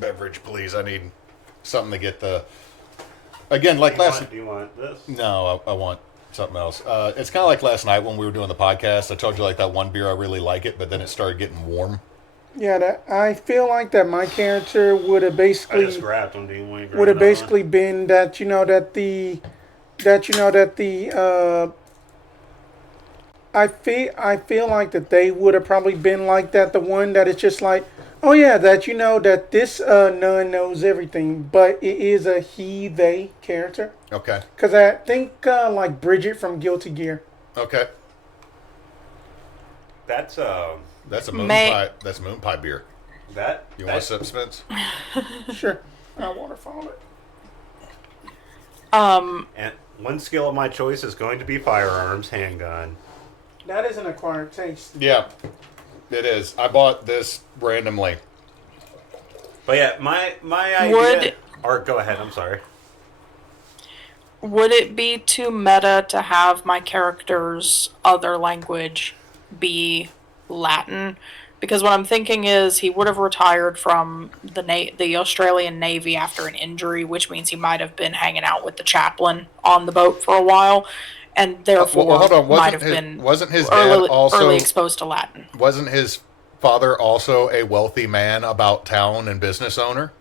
Beverage, please. I need something to get the... Again, like last... Do you want this? No, I want something else. It's kind of like last night when we were doing the podcast. I told you, like, that one beer, I really like it, but then it started getting warm. Yeah, that I feel like that my character would have I basically just grabbed one. Do you want to grab would have another basically been that I feel like that they would have probably been like that, the one that is just like, oh yeah, that this nun knows everything, but it is a they character. Okay. Because I think like Bridget from Guilty Gear. Okay. That's That's a moon May- pie. That's moon pie beer. that. You want a sip, Spence? Sure, I'll waterfall it. And one skill of my choice is going to be firearms, handgun. That is an acquired taste. Yeah, it is. I bought this randomly. But yeah, my idea. Or go ahead. I'm sorry. Would it be too meta to have my character's other language be Latin? Because what I'm thinking is he would have retired from the Australian Navy after an injury, which means he might have been hanging out with the chaplain on the boat for a while, and therefore hold on. might have been Wasn't his dad also early exposed to Latin. Wasn't his father also a wealthy man about town and business owner?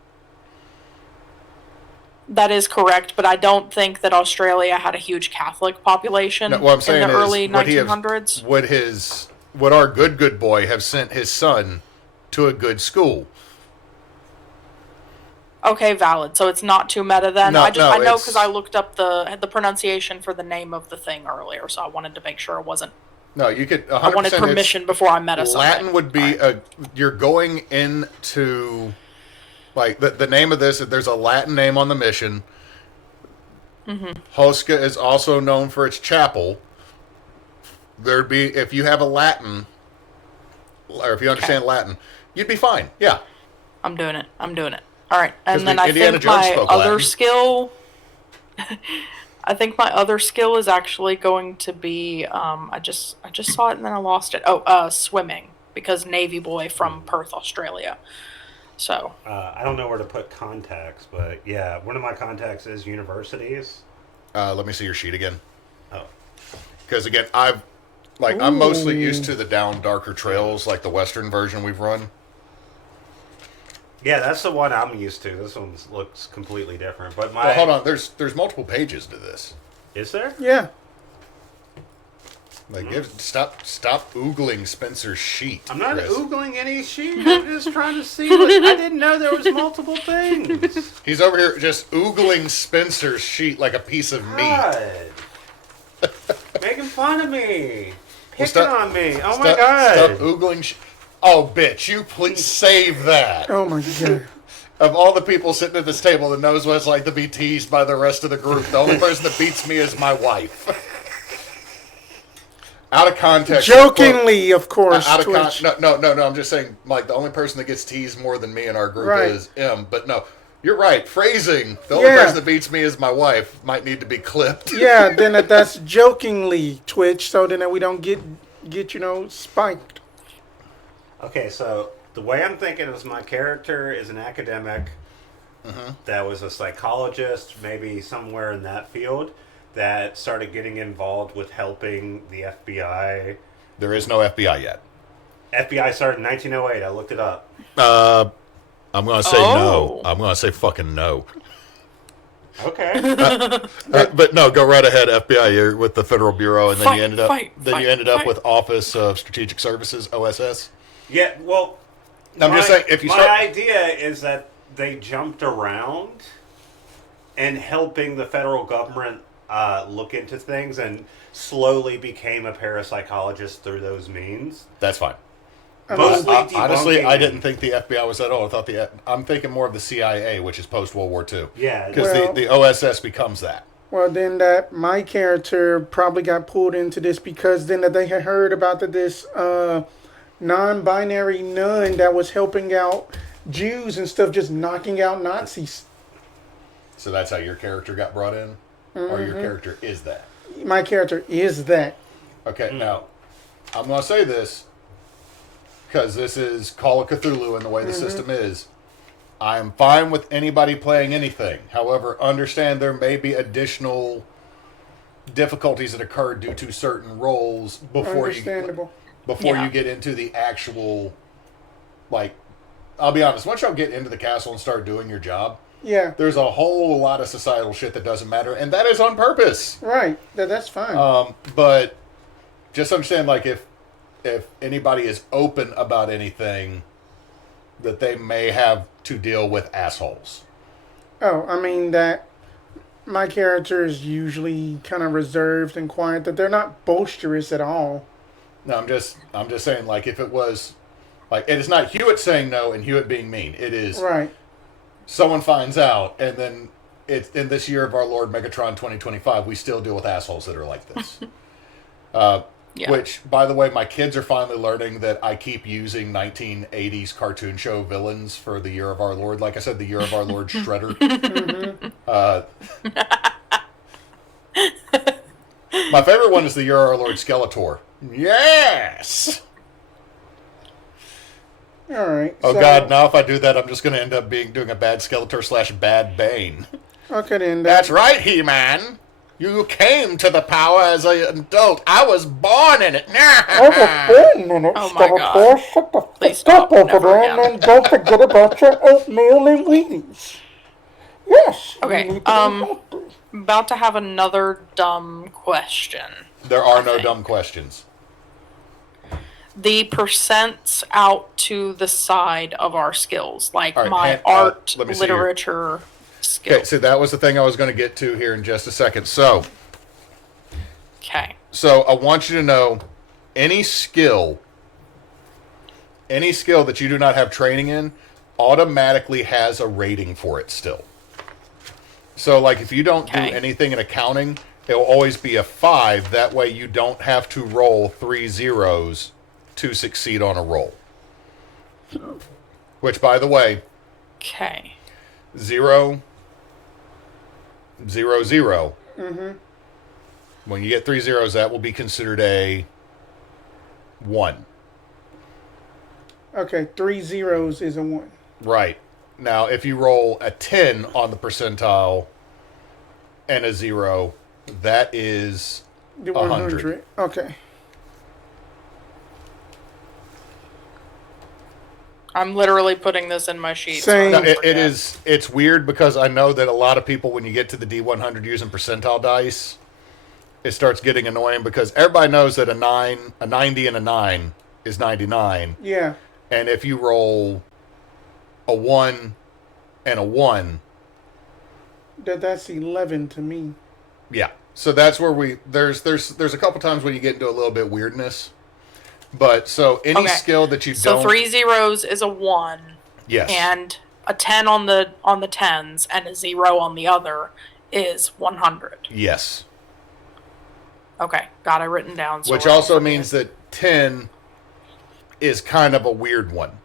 That is correct, but I don't think that Australia had a huge Catholic population No, what I'm saying in the is, early would he have- 1900s. would our good boy have sent his son to a good school? Okay, valid. So it's not too meta then. No, I know it's- because I looked up the pronunciation for the name of the thing earlier, so I wanted to make sure it wasn't. No, you could. 100% I wanted permission before I meta something. Latin would be you're going into like the name of this. There's a Latin name on the mission. Hosca is also known for its chapel. There'd be if you have a Latin, or if you understand Latin, you'd be fine. Yeah. I'm doing it. All right, 'Cause and then the I Indiana think Jones my spoke other Latin. skill. I think my other skill is actually going to be. I just saw it and then I lost it. Oh, swimming, because Navy boy from Perth, Australia. So. I don't know where to put contacts, but yeah, one of my contacts is universities. Let me see your sheet again. Oh. Because again, I'm mostly used to the down darker trails, like the Western version we've run. Yeah, that's the one I'm used to. This one looks completely different. But my Well, hold on. There's multiple pages to this. Is there? Yeah. Like, stop oogling Spencer's sheet. I'm not Chris. oogling any sheet. I'm just trying to see. I didn't know there was multiple things. He's over here just oogling Spencer's sheet like a piece of meat. God. Making fun of me. Picking stop- on me. Oh my Stop god. oogling. Oh, bitch! You please save that. Oh my god. Of all the people sitting at this table that knows what it's like to be teased by the rest of the group, the only person that beats me is my wife. Out of context. Jokingly, of course. Out of Twitch. no. I'm just saying, like, the only person that gets teased more than me in our group Right. is M. But no, you're right. Phrasing. The only Yeah. person that beats me is my wife. Might need to be clipped. Yeah, then that's jokingly, Twitch, so then we don't get spiked. Okay, so the way I'm thinking is my character is an academic that was a psychologist, maybe somewhere in that field, that started getting involved with helping the FBI. There is no FBI yet. FBI started in 1908. I looked it up. I'm gonna say no. Oh. I'm gonna say fucking no. Okay. But no, go right ahead, FBI. You're with the Federal Bureau, and then you ended up fight. with Office of Strategic Services (OSS). Yeah, well, I'm just saying, if you my start, idea is that they jumped around and helping the federal government look into things and slowly became a parapsychologist through those means. that's fine. Mostly Honestly, debunking- I didn't think the FBI was at all. I thought I'm thinking more of the CIA, which is post World War II. Yeah, Because Well- the OSS becomes that. Well, then my character probably got pulled into this because then they had heard about this non-binary nun that was helping out Jews and stuff, just knocking out Nazis. So that's how your character got brought in? Or your character is that? My character is that. Okay, now, I'm going to say this because this is Call of Cthulhu and the way the system is. I am fine with anybody playing anything. However, understand there may be additional difficulties that occur due to certain roles before Understandable. Yeah. you get into the actual, like, I'll be honest, once y'all get into the castle and start doing your job, Yeah. there's a whole lot of societal shit that doesn't matter, and that is on purpose. Right. That's fine. But just understand, like, if anybody is open about anything, that they may have to deal with assholes. Oh, I mean that my character is usually kind of reserved and quiet. That they're not boisterous at all. No, I'm just saying, like, if it was, like, it is not Hewitt saying no and Hewitt being mean. It is Right. someone finds out, and then it's in this year of our Lord Megatron 2025, we still deal with assholes that are like this. Yeah. Which, by the way, my kids are finally learning that I keep using 1980s cartoon show villains for the year of our Lord. Like I said, the year of our Lord Shredder. My favorite one is the year of our Lord Skeletor. Yes! All right. Oh so- god, now if I do that, I'm just going to end up doing a bad Skeletor / bad Bane. Okay, then. That's right, He-Man. You came to the power as an adult. I was born in it. Oh my god. Please stop. Never again. And don't forget about your oatmeal and Wheaties. Yes. you Okay, need to be healthy. about to have another dumb question. There are no think. dumb questions. the percents out to the side of our skills, like All right, my art, let me see here. literature skill. Okay, so that was the thing I was going to get to here in just a second. So Okay. I want you to know any skill that you do not have training in automatically has a rating for it still. So, like, if you don't do anything in accounting, it will always be a 5. That way you don't have to roll 3 zeros to succeed on a roll. Which, by the way, Okay. 0, 0, 0. When you get 3 zeros, that will be considered a 1. Okay, 3 zeros is a 1. Right. Now, if you roll a 10 on the percentile and a 0, that is The 100. Okay. I'm literally putting this in my sheet. Same. So I Now, don't forget. it's weird because I know that a lot of people, when you get to the D100 using percentile dice, it starts getting annoying because everybody knows that a 90 and a 9 is 99. Yeah. And if you roll a 1 and a 1, That's 11 to me. yeah. So that's where there's a couple times when you get into a little bit weirdness. But so any Okay. skill that you So don't 3 zeros is a 1. Yes. And a 10 on the tens and a 0 on the other is 100. Yes. Okay, got it written down. So Which we're also all means that 10 is kind of a weird one.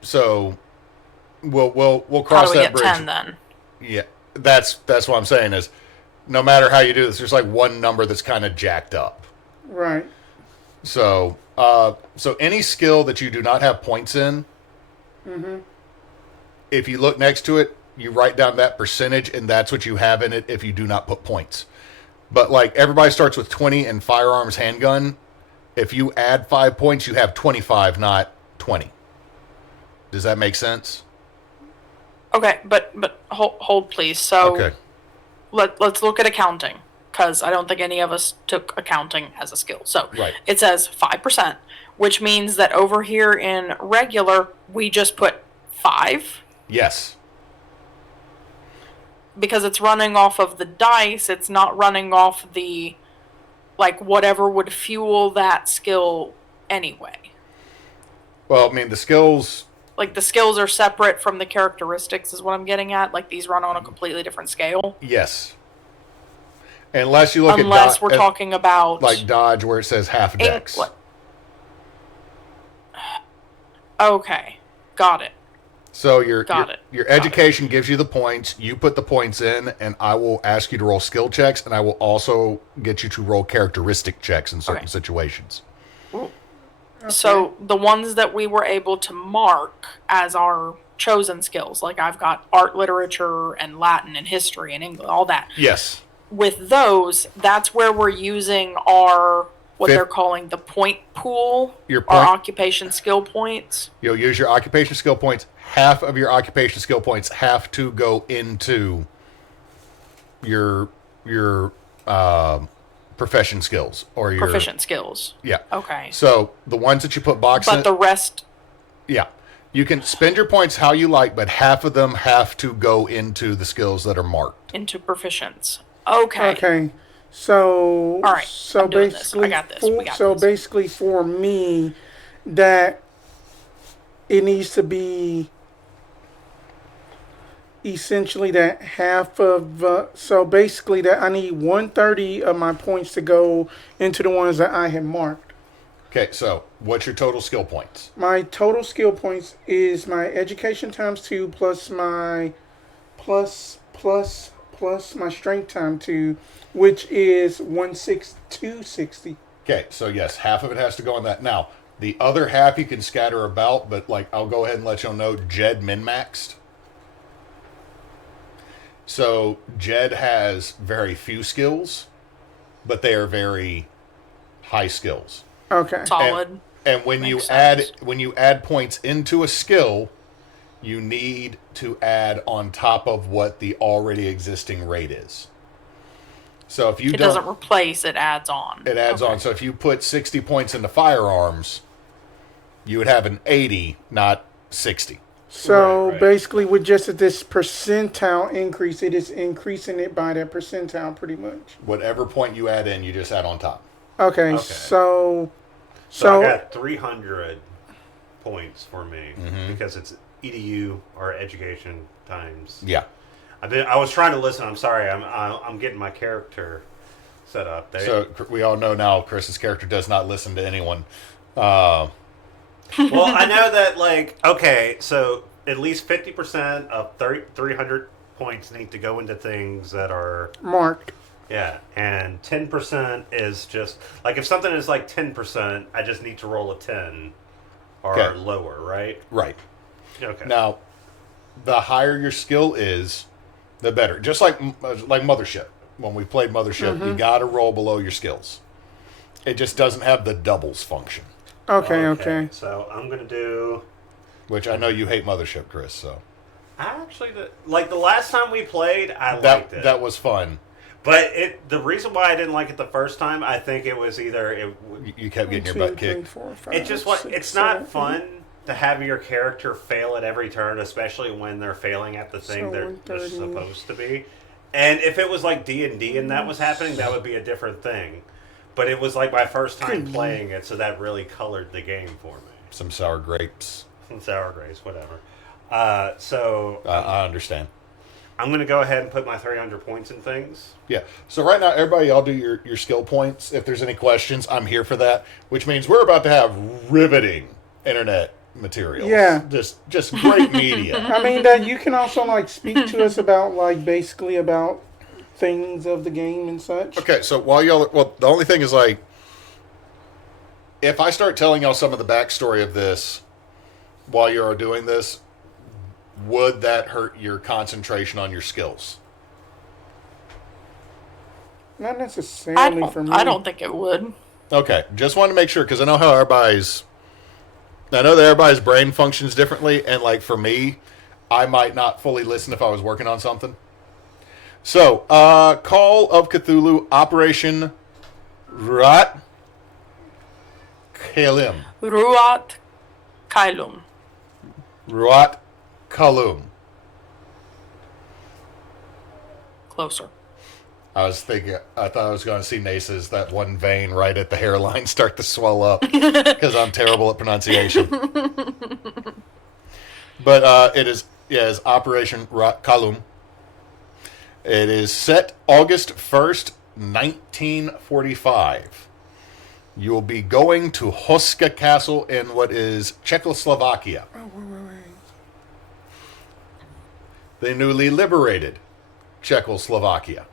So we'll How cross do we that get bridge. 10 then? Yeah. That's what I'm saying is no matter how you do this, there's like one number that's kind of jacked up. Right. So any skill that you do not have points in, if you look next to it, you write down that percentage, and that's what you have in it if you do not put points. But like everybody starts with 20 in firearms handgun. If you add 5 points, you have 25, not 20. Does that make sense? Okay, but hold please. So Okay. let's look at accounting, because I don't think any of us took accounting as a skill. So Right. it says 5%, which means that over here in regular, we just put 5. Yes. Because it's running off of the dice, it's not running off the, like, whatever would fuel that skill anyway. Well, I mean, the skills... Like, the skills are separate from the characteristics is what I'm getting at. Like, these run on a completely different scale. Yes. Unless you look Unless at... we're talking about... like dodge, where it says half dex. Okay. Got it. So your Got education gives you the points. You put the points in, and I will ask you to roll skill checks, and I will also get you to roll characteristic checks in certain situations. So the ones that we were able to mark as our chosen skills, like I've got art, literature, and Latin, and history, and English, all that. Yes. With those, that's where we're using our, what Fifth- they're calling the point pool, Your our point- occupation skill points. You'll use your occupation skill points. Half of your occupation skill points have to go into your profession skills or your Proficient skills. Yeah. Okay. So the ones that you put boxes But the rest, yeah. You can spend your points how you like, but half of them have to go into the skills that are marked. into proficients. Okay. Okay. So All right, So I'm doing this. basically, I got this. We got so this. basically, for me, that it needs to be essentially that half of. So basically, that I need 130 of my points to go into the ones that I have marked. Okay, so what's your total skill points? My total skill points is my education times 2 plus my plus my strength times 2, which is 260. Okay, so yes, half of it has to go on that. Now, the other half you can scatter about, but like I'll go ahead and let y'all know Jed min-maxed. So Jed has very few skills, but they are very high skills. Okay. solid. And when you Makes add sense. points into a skill, you need to add on top of what the already existing rate is. So if you It don't, doesn't replace, it adds on. it adds on. So if you put 60 points into firearms, you would have an 80, not 60. So Right. basically, with just this percentile increase, it is increasing it by that percentile pretty much. Whatever point you add in, you just add on top. Okay, Okay. so So I got 300 points for me Mm-hmm. because it's EDU or education times. Yeah. I was trying to listen. I'm sorry. I'm getting my character set up. There. So we all know now Chris's character does not listen to anyone. Well, I know that, like, okay, so at least 50% of 300 points need to go into things that are, marked. yeah, and 10% is just, like, if something is like 10%, I just need to roll a 10 or Okay. lower, right? Right. Okay. Now, the higher your skill is, the better. Just like Mothership. When we played Mothership, you got to roll below your skills. It just doesn't have the doubles function, Okay. So I'm going to do, which I know you hate Mothership, Chris. So I actually, like, the last time we played, I liked it. that was fun. But the reason why I didn't like it the first time, I think it was either You kept getting your 2, butt 3, kicked. 4, 5, it's just 6, it's not 7, fun to have your character fail at every turn, especially when they're failing at the thing So they're 130. supposed to be. And if it was like D&D and that was happening, that would be a different thing. But it was like my first time playing it, so that really colored the game for me. Some sour grapes. Some sour grapes, whatever. So I understand. I'm going to go ahead and put my 300 points in things. Yeah. So right now, everybody, y'all do your skill points. If there's any questions, I'm here for that. Which means we're about to have riveting internet materials. Yeah. Just great media. I mean, that you can also like speak to us about like basically about things of the game and such. Okay, so while y'all, well, the only thing is like, if I start telling y'all some of the backstory of this while you're doing this, would that hurt your concentration on your skills? Not necessarily for me. I don't think it would. Okay, just wanted to make sure because I know how I know that everybody's brain functions differently, and like for me, I might not fully listen if I was working on something. So, Call of Cthulhu, Operation Ruat Caelem. Ruat Caelem. Ruat Caelem. Closer. I thought I was going to see Neysa's that one vein right at the hairline start to swell up because I'm terrible at pronunciation. But it is Operation Ruat Caelem. It is set August 1st, 1945. You will be going to Hoska Castle in what is Czechoslovakia. The newly liberated Czechoslovakia.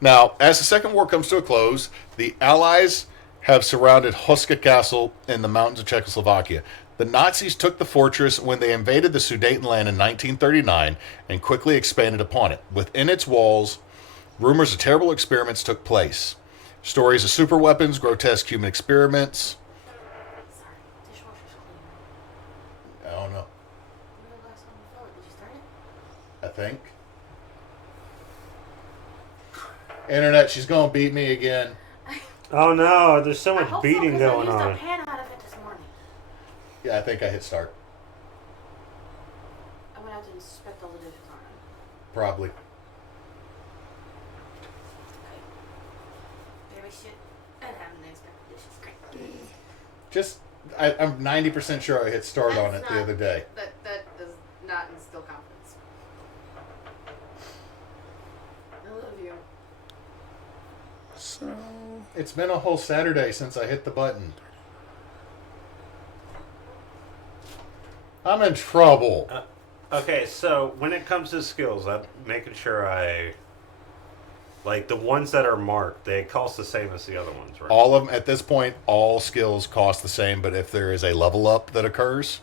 Now, as the Second War comes to a close, the Allies have surrounded Hoska Castle in the mountains of Czechoslovakia. The Nazis took the fortress when they invaded the Sudetenland in 1939 and quickly expanded upon it. Within its walls, rumors of terrible experiments took place. Stories of super weapons, grotesque human experiments. Sorry, dishwasher's clean. I don't know. You know the last time you filled it, did you start it? I think. Internet, she's going to beat me again. Oh no, there's so I much hope so, beating 'cause going I used on. a pan out of it this morning. Yeah, I think I hit start. I went out to inspect all the dishes on it. Probably. Okay. Maybe I should have an inspect the dishes. Great. Just, I'm 90% sure I hit start on it That's the not- other day. That does not instill confidence. I love you. So It's been a whole Saturday since I hit the button. I'm in trouble. Okay, so when it comes to skills, I'm making sure like the ones that are marked, they cost the same as the other ones, right? All of them, at this point, all skills cost the same, but if there is a level up that occurs,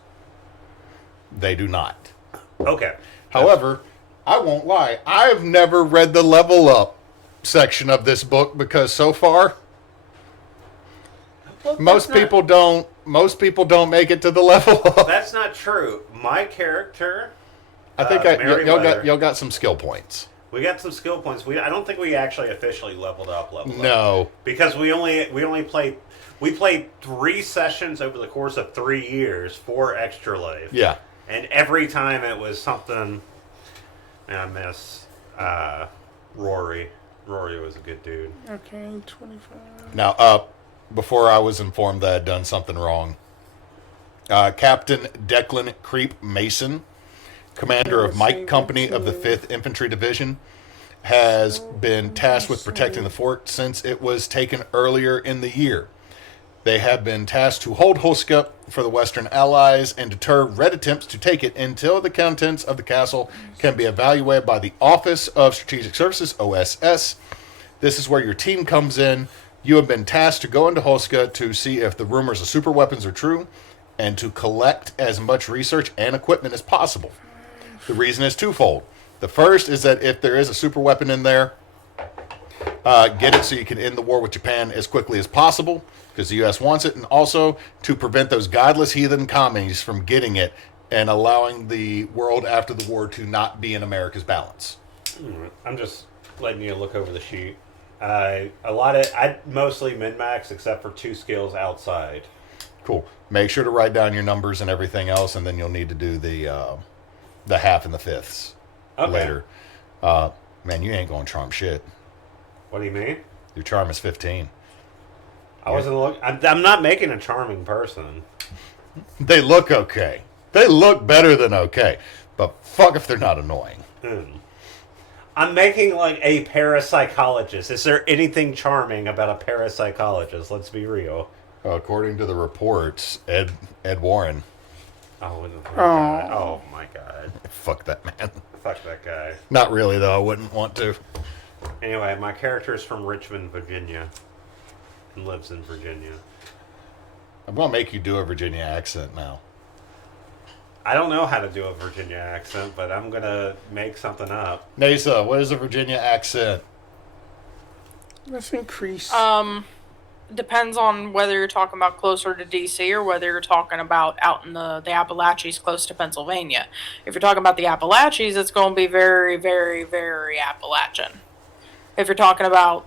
they do not. Okay. However, I won't lie. I've never read the level up section of this book because so far, most people don't make it to the level up. That's not true. My character, I think y'all got some skill points. We got some skill points. I don't think we actually officially leveled up. No. Because we only played 3 sessions over the course of 3 years for Extra Life. Yeah. And every time it was something. And I miss Rory. Rory was a good dude. Okay, 25. Now, before I was informed that I'd done something wrong, Captain Declan Creep Mason, commander of Mike Company of the 5th Infantry Division, has been tasked with protecting the fort since it was taken earlier in the year. They have been tasked to hold Huska for the Western Allies and deter red attempts to take it until the contents of the castle can be evaluated by the Office of Strategic Services, OSS. This is where your team comes in. You have been tasked to go into Huska to see if the rumors of super weapons are true and to collect as much research and equipment as possible. The reason is twofold. The first is that if there is a super weapon in there, get it so you can end the war with Japan as quickly as possible, because the U.S. wants it, and also to prevent those godless heathen commies from getting it and allowing the world after the war to not be in America's balance. I'm just letting you look over the sheet. I mostly min-max except for 2 skills outside. Cool. Make sure to write down your numbers and everything else, and then you'll need to do the half and the fifths later. Man, you ain't going to charm shit. What do you mean? Your charm is 15. I'm not making a charming person. They look okay. They look better than okay. But fuck if they're not annoying. I'm making like a parapsychologist. Is there anything charming about a parapsychologist? Let's be real. According to the reports, Ed Warren. Oh my god. Fuck that man. Fuck that guy. Not really, though. I wouldn't want to. Anyway, my character is from Richmond, Virginia. And lives in Virginia. I'm going to make you do a Virginia accent now. I don't know how to do a Virginia accent, but I'm going to make something up. Neysa, what is a Virginia accent? Let's increase. Depends on whether you're talking about closer to DC or whether you're talking about out in the Appalachians close to Pennsylvania. If you're talking about the Appalachians, it's going to be very, very, very Appalachian. If you're talking about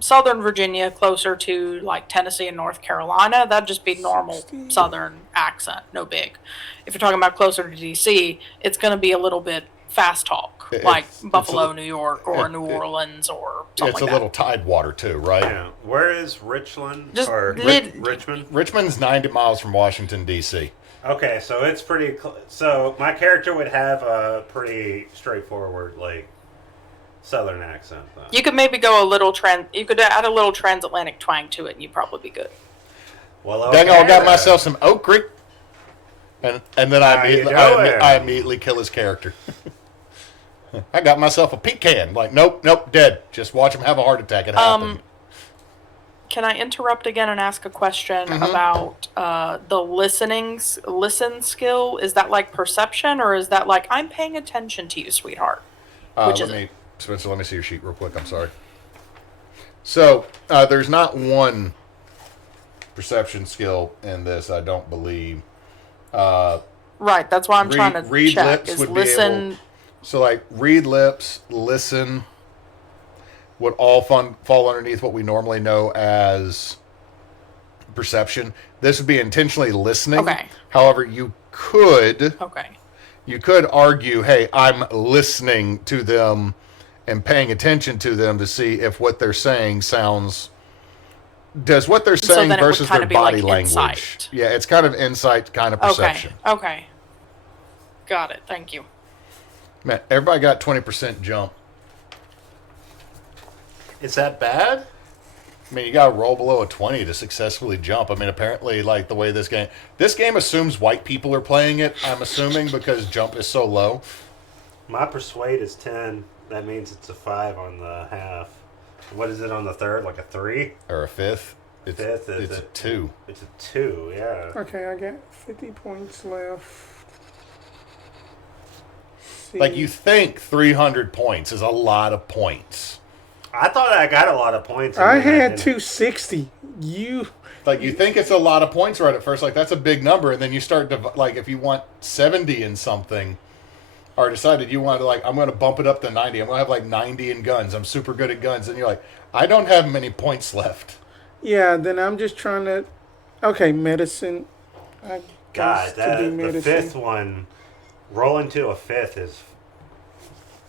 Southern Virginia, closer to like Tennessee and North Carolina, that'd just be normal Southern accent, no big. If you're talking about closer to DC, it's going to be a little bit fast talk, like Buffalo, New York, or New Orleans, or something it's like a little tidewater too, right? Yeah. Where is Richland? Richmond? Richmond's 90 miles from Washington, D.C. Okay, so it's pretty. So my character would have a pretty straightforward, like, Southern accent, though. You could maybe go you could add a little transatlantic twang to it, and you'd probably be good. Well, okay. Dang, I got myself some Oak Creek, and then I immediately kill his character. I got myself a pecan. Like, nope, dead. Just watch him have a heart attack. It happened. Can I interrupt again and ask a question about the listen skill? Is that like perception, or is that like I'm paying attention to you, sweetheart? Spencer, let me see your sheet real quick. I'm sorry. So there's not one perception skill in this, I don't believe. Right, that's why I'm trying to read check. lips Is would listen? be able, so like read lips, listen would all fall underneath what we normally know as perception. This would be intentionally listening. Okay. However, you could argue, hey, I'm listening to them and paying attention to them to see if what they're saying does what they're saying versus their body language. Insight. Yeah, it's kind of insight, kind of perception. Okay. Got it. Thank you. Man, everybody got 20% jump. Is that bad? I mean, you got to roll below a 20 to successfully jump. I mean, apparently, like the way this game assumes white people are playing it, I'm assuming, because jump is so low. My persuade is 10. That means it's a 5 on the half. What is it on the third? Like a 3? Or a fifth? It's a 2. It's a 2, yeah. Okay, I got 50 points left. Like, you think 300 points is a lot of points. I thought I got a lot of points. I had 260. Like, you think it's a lot of points right at first. Like, that's a big number. And then you start to, like, if you want 70 in something, or decided you wanted to, like, I'm going to bump it up to 90. I'm going to have like 90 in guns. I'm super good at guns. And you're like, I don't have many points left. Yeah, then I'm just trying to. Okay, medicine. I God, guess to do the medicine. fifth one, rolling to a fifth is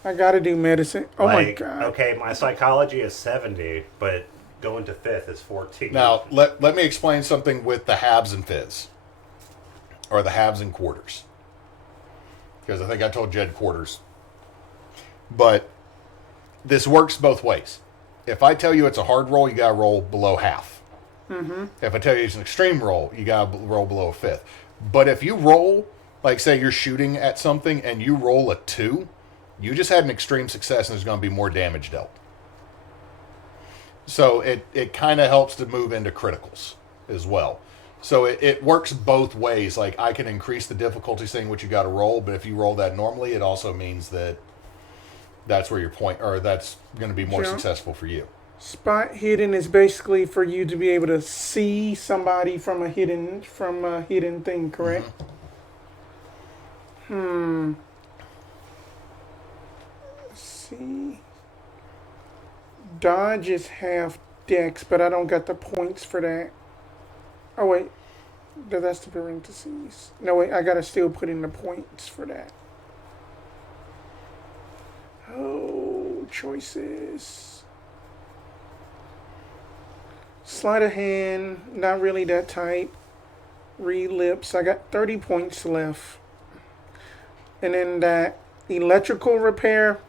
I gotta do medicine. Oh my like, god. okay, my psychology is 70, but going to fifth is 14. Now, let me explain something with the halves and fizz. Or the halves and quarters. Because I think I told Jed quarters. But this works both ways. If I tell you it's a hard roll, you gotta roll below half. Mm-hmm. If I tell you it's an extreme roll, you gotta roll below a fifth. But if you roll, like say you're shooting at something and you roll a 2, you just had an extreme success and there's gonna be more damage dealt. So it kind of helps to move into criticals as well. So it works both ways. Like, I can increase the difficulty saying what you got to roll, but if you roll that normally, it also means that that's where your point, or that's going to be more successful for you. Spot hidden is basically for you to be able to see somebody from a hidden thing, correct? Let's see. Dodge is half dex, but I don't got the points for that. Oh wait, that's the parentheses. No wait, I gotta still put in the points for that. Oh, choices. Sleight of hand, not really that tight. Read lips, I got 30 points left. And then that electrical repair.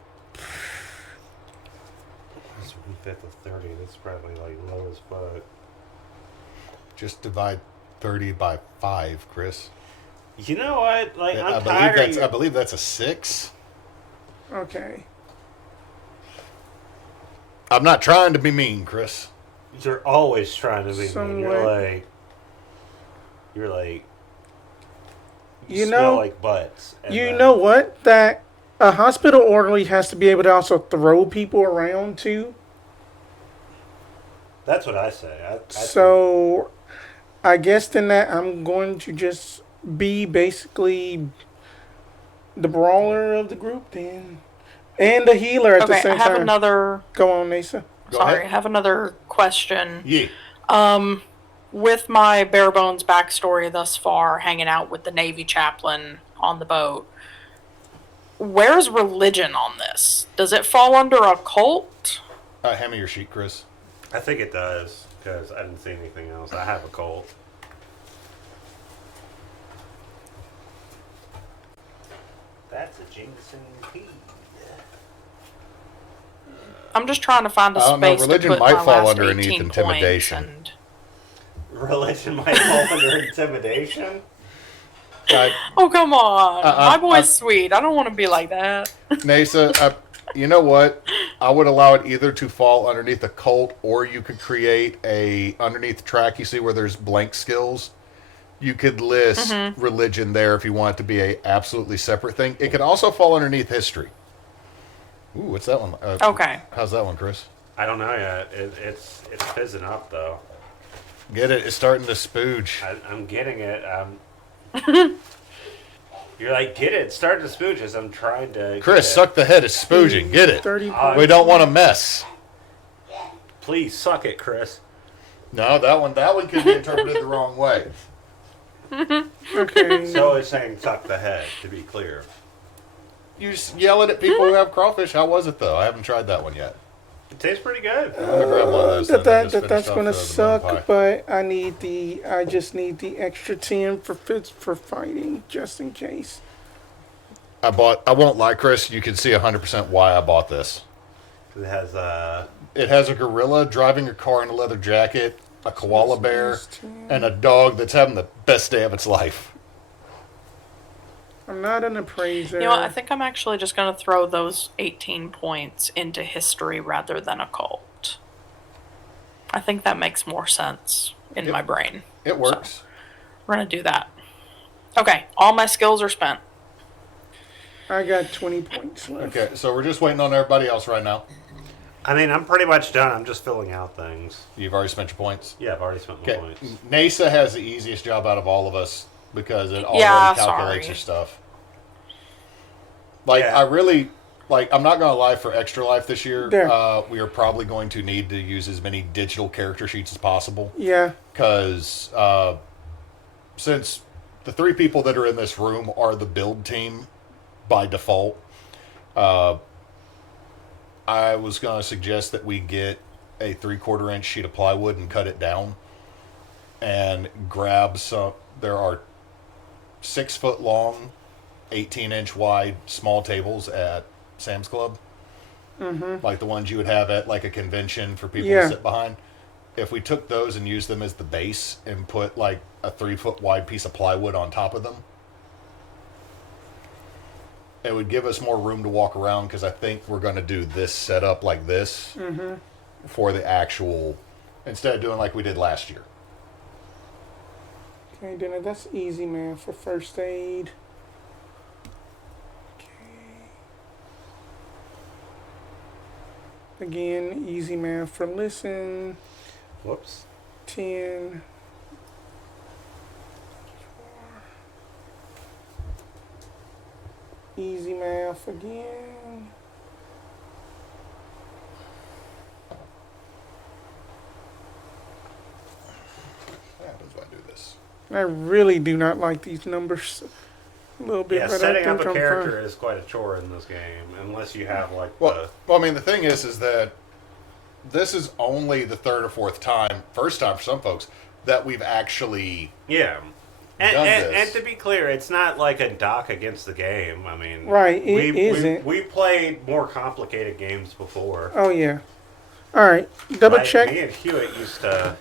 That's 1/5 of 30. That's probably like low as fuck. Just divide 30 by 5, Chris. You know what? Like, Yeah, I'm tired. I believe that's a 6. Okay. I'm not trying to be mean, Chris. You're always trying to be mean. Somewhat. You're like. You smell know, like butts. And you then- know what? That a hospital orderly has to be able to also throw people around too. That's what I say. So, I guess then that I'm going to just be basically the brawler of the group then, and the healer at the Okay, same I have time. another. Go on, Neysa. Go Sorry, ahead. I have another question. Yeah. With my bare bones backstory thus far, hanging out with the Navy chaplain on the boat, where's religion on this? Does it fall under a cult? Hand me your sheet, Chris. I think it does, because I didn't see anything else. I have a cold. That's a Jameson pea. I'm just trying to find a I don't know, space to religion put might my fall last underneath 18 intimidation. points. Religion might fall under intimidation. Oh, come on. My boy's I- sweet. I don't want to be like that. Neysa, you know what? I would allow it either to fall underneath a cult, or you could create a underneath the track. You see where there's blank skills. You could list religion there if you want it to be a absolutely separate thing. It could also fall underneath history. Ooh, what's that one? Okay. How's that one, Chris? I don't know yet. It's fizzing up, though. Get it? It's starting to spooge. I'm getting it. You're like, get it. It's starting to spooge as I'm trying to. Chris, suck the head. It's spooging. Get it? 30 We points. We don't want to mess. Please suck it, Chris. No, that one could be interpreted the wrong way. Okay. So it's saying suck the head, to be clear. You just yelling at people who have crawfish. How was it though? I haven't tried that one yet. It tastes pretty good. I'm gonna grab one of those. then. I just that's finished gonna off the lemon pie. suck, but I just need the extra 10 for fighting, just in case. I won't lie, Chris, you can see 100% why I bought this. It has It has a gorilla driving a car in a leather jacket, a koala bear, and a dog that's having the best day of its life. I'm not an appraiser. You know what? I think I'm actually just going to throw those 18 points into history rather than occult. I think that makes more sense in my brain. It works. We're going to do that. Okay, all my skills are spent. I got 20 points left. Okay, so we're just waiting on everybody else right now. I mean, I'm pretty much done. I'm just filling out things. You've already spent your points. Yeah, I've already spent my Okay, points. Neysa has the easiest job out of all of us because it already Yeah, calculates sorry. your stuff. Like, Yeah. I really, like, I'm not going to lie, for Extra Life this year, Yeah. we are probably going to need to use as many digital character sheets as possible. Yeah. Because since the 3 people that are in this room are the build team by default, I was going to suggest that we get a 3/4 inch sheet of plywood and cut it down and grab some. There are 6 foot long, 18-inch wide small tables at Sam's Club. Mm-hmm. Like the ones you would have at like a convention for people to sit behind. If we took those and used them as the base and put like a 3-foot wide piece of plywood on top of them, it would give us more room to walk around, because I think we're going to do this setup like this for the actual, instead of doing like we did last year. Okay, dinner. That's easy, man. For first aid. Again, easy math for listen. Whoops. 10. Easy math again. What happens when I do this? I really do not like these numbers a little bit. Yeah, but setting I up think a I'm character fine. is quite a chore in this game, unless you have like Well, I mean, the thing is that this is only the 3rd or 4th time, first time for some folks, that we've actually yeah. And, done and, this. and to be clear, it's not like a dock against the game. I mean, Right, it isn't. We played more complicated games before. Oh, yeah. All right. Double Like, check. Me and Hewitt used to.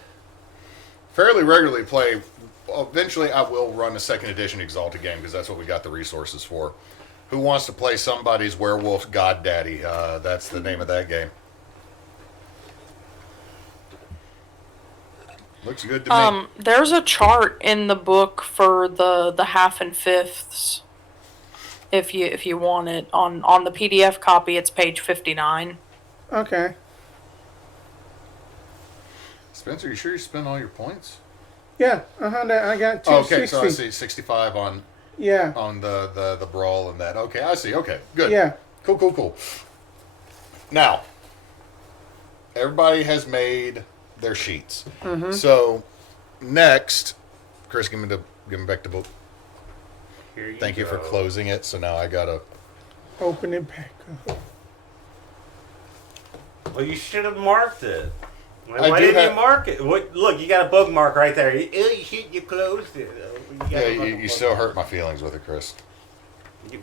fairly regularly play. Eventually, I will run a 2nd edition Exalted game, because that's what we got the resources for. Who wants to play somebody's werewolf god daddy? That's the name of that game. Looks good to me. There's a chart in the book for the half and fifths. If you want it on the PDF copy, it's page 59. Okay. Spencer, you sure you spent all your points? Yeah. I got 260. Okay, so I see 65 on Yeah. the brawl and that. Okay, I see. Okay, good. Yeah. Cool. Now, everybody has made their sheets. Mm-hmm. So, next, Chris, give me back the book. Here you Thank you for go. closing it. So now I gotta. Open it back up. Well, you should have marked it. I Why do didn't have- you mark it? What, look, you got a bookmark right there. You closed it. Yeah, you still hurt my feelings with it, Chris.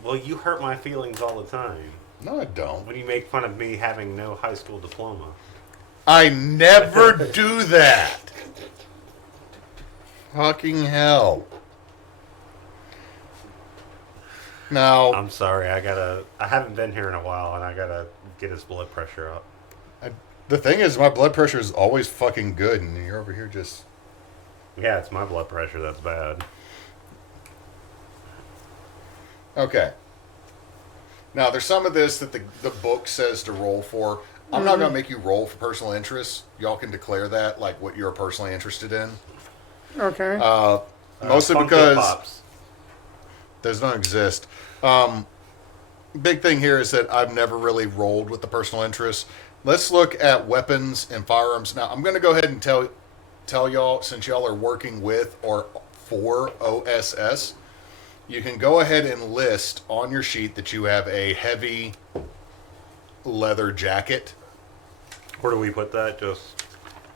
Well, you hurt my feelings all the time No, I don't. when you make fun of me having no high school diploma. I never do that. Fucking hell. Now, I'm sorry. I haven't been here in a while, and I gotta get his blood pressure up. the thing is, my blood pressure is always fucking good, and you're over here just. Yeah, it's my blood pressure that's bad. Okay. Now, there's some of this that the book says to roll for. I'm not going to make you roll for personal interests. Y'all can declare that, like what you're personally interested in. Okay. Mostly Funko because Pops. those don't exist. Big thing here is that I've never really rolled with the personal interests. Let's look at weapons and firearms. Now, I'm going to go ahead and tell y'all, since y'all are working with or for OSS, you can go ahead and list on your sheet that you have a heavy leather jacket. Where do we put that? Just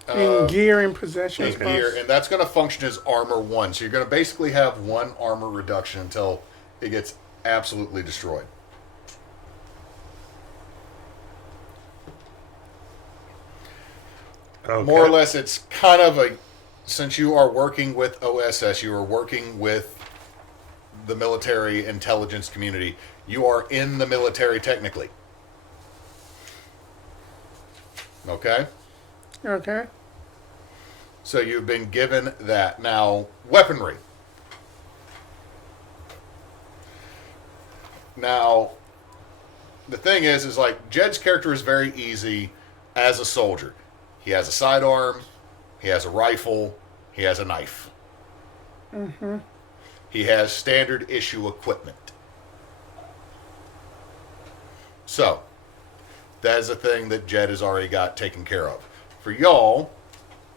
in gear and possession. in gear, and that's going to function as armor 1. So you're going to basically have 1 armor reduction until it gets absolutely destroyed. okay. More or less, it's kind of a, since you are working with OSS, you are working with the military intelligence community. You are in the military technically. Okay? Okay. So you've been given that. Now, weaponry. Now, the thing is like, Jed's character is very easy as a soldier. He has a sidearm, he has a rifle, he has a knife. Mm-hmm. He has standard issue equipment. So, that is a thing that Jed has already got taken care of. For y'all,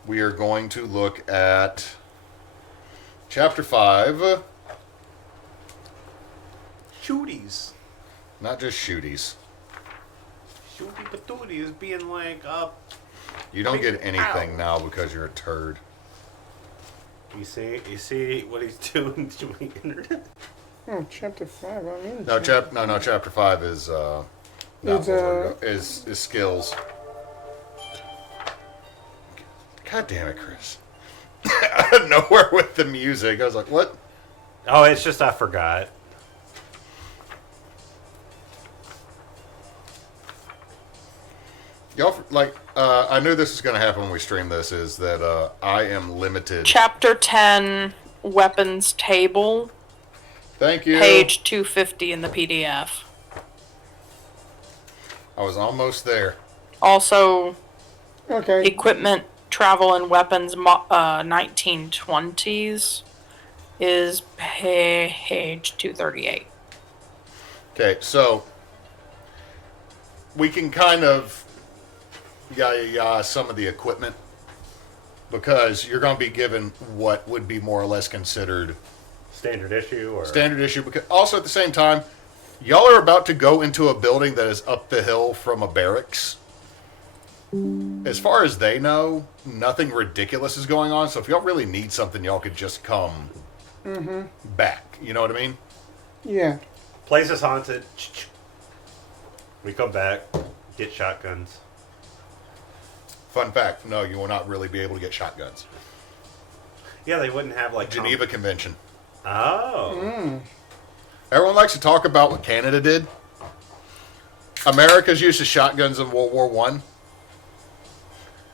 we are going to look at Chapter 5. Shooties. Not just shooties. Shooty patooty is being like You don't get anything now because you're a turd. You see what he's doing to the internet? Oh, chapter 5. I'm in. No, chapter 5 is is skills. God damn it, Chris. Out of nowhere with the music. I was like, what? Oh, it's just I forgot. Y'all, I knew this was going to happen when we stream this, is that I am limited. Chapter 10, weapons table, Thank you. page 250 in the PDF. I was almost there. Also, Okay. equipment, travel, and weapons 1920s is page 238. Okay, so we can kind of some of the equipment because you're going to be given what would be more or less considered Standard issue or standard issue. Because also at the same time, y'all are about to go into a building that is up the hill from a barracks. As far as they know, nothing ridiculous is going on. So if y'all really need something, y'all could just come back. You know what I mean? Yeah. place is haunted. We come back, get shotguns. Fun fact, no, you will not really be able to get shotguns. Yeah, they wouldn't have like Geneva Convention. Oh. Everyone likes to talk about what Canada did. America's use of shotguns in World War I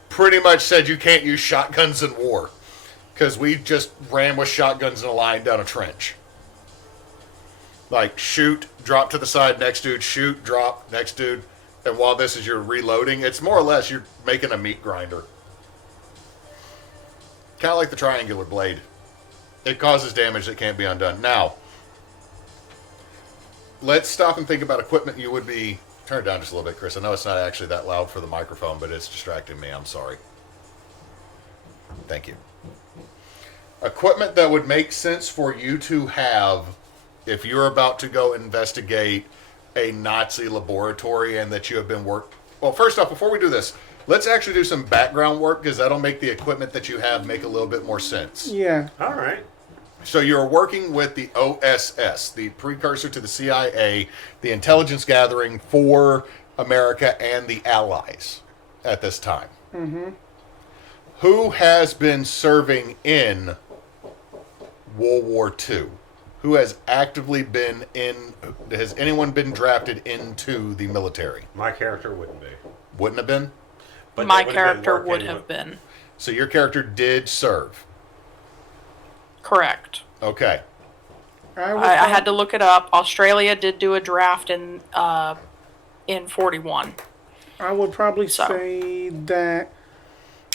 pretty much said you can't use shotguns in war because we just ran with shotguns in a line down a trench. Like, shoot, drop to the side, next dude, shoot, drop, next dude. And while this is your reloading, it's more or less you're making a meat grinder. Kind of like the triangular blade. It causes damage that can't be undone. Now, let's stop and think about equipment you would be... Turn it down just a little bit, Chris. I know it's not actually that loud for the microphone, but it's distracting me. I'm sorry. Thank you. Equipment that would make sense for you to have if you're about to go investigate a Nazi laboratory and that you have been Well, first off, before we do this, let's actually do some background work because that'll make the equipment that you have make a little bit more sense. Yeah. All right. So you're working with the OSS, the precursor to the CIA, the intelligence gathering for America and the Allies at this time. Mm-hmm. Who has been serving in World War II? Who has actively been in... Has anyone been drafted into the military? My character wouldn't be. Wouldn't have been? But My they would have been character would working have with- been. So your character did serve. Correct. Okay. I had to look it up. Australia did do a draft in 41. I would probably So. say that.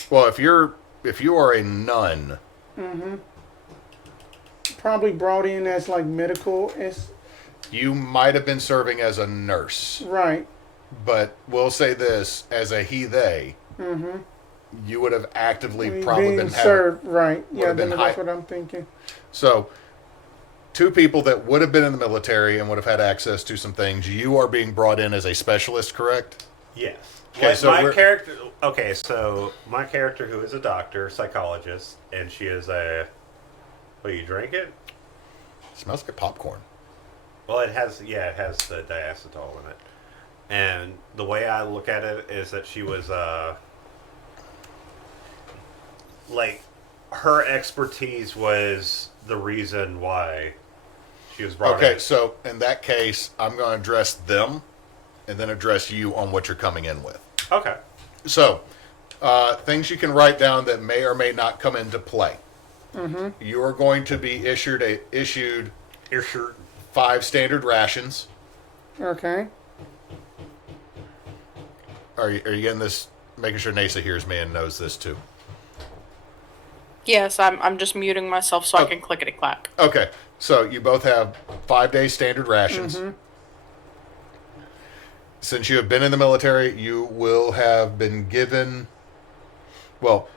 Well, if you are a nun... Probably brought in as like medical. You might have been serving as a nurse. Right. But we'll say this, as a he/they, you would have actively probably been served. Right. Yeah, have been that's what I'm thinking. So, two people that would have been in the military and would have had access to some things, you are being brought in as a specialist, correct? Yes. Okay, so my character. Okay, so my character, who is a doctor, psychologist, and she is a. Will you drink it? Smells like popcorn. Well, it has. Yeah, it has the diacetyl in it. And the way I look at it is that she was like her expertise was the reason why she was brought in. Okay, so in that case, I'm going to address them and then address you on what you're coming in with. Okay. So, things you can write down that may or may not come into play. You are going to be issued 5 standard rations. Okay. Are you getting this? Making sure Neysa hears me and knows this too. Yes, I'm just muting myself so I can clickety clack. Okay, so you both have 5 day standard rations. since you have been in the military, you will have been given. Well,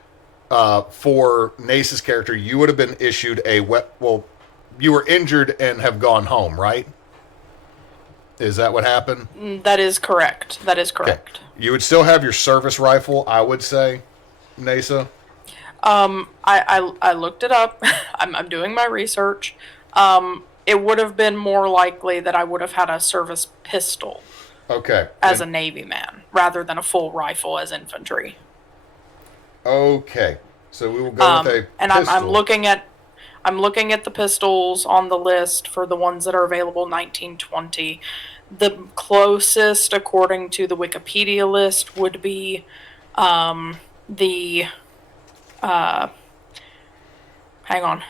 for Neysa's character, you would have been issued a well, you were injured and have gone home, right? Is that what happened? That is correct. That is Okay. correct. You would still have your service rifle, I would say, Neysa. I looked it up. I'm doing my research. It would have been more likely that I would have had a service pistol Okay. as a Navy man rather than a full rifle as infantry. Okay. So we will go with a And pistol. I'm looking at the pistols on the list for the ones that are available 1920. The closest, according to the Wikipedia list, would be the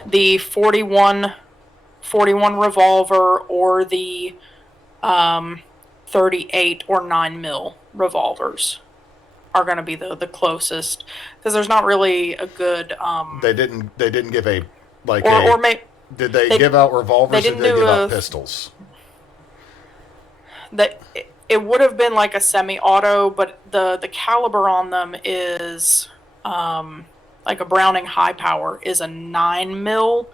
the 41 revolver or the 38 or 9 mil revolvers are going to be the closest, because there's not really a good They didn't give a like or did they give out revolvers or did they give out a- pistols? that it would have been like a semi-auto, but the caliber on them is like a Browning high power is a 9 mil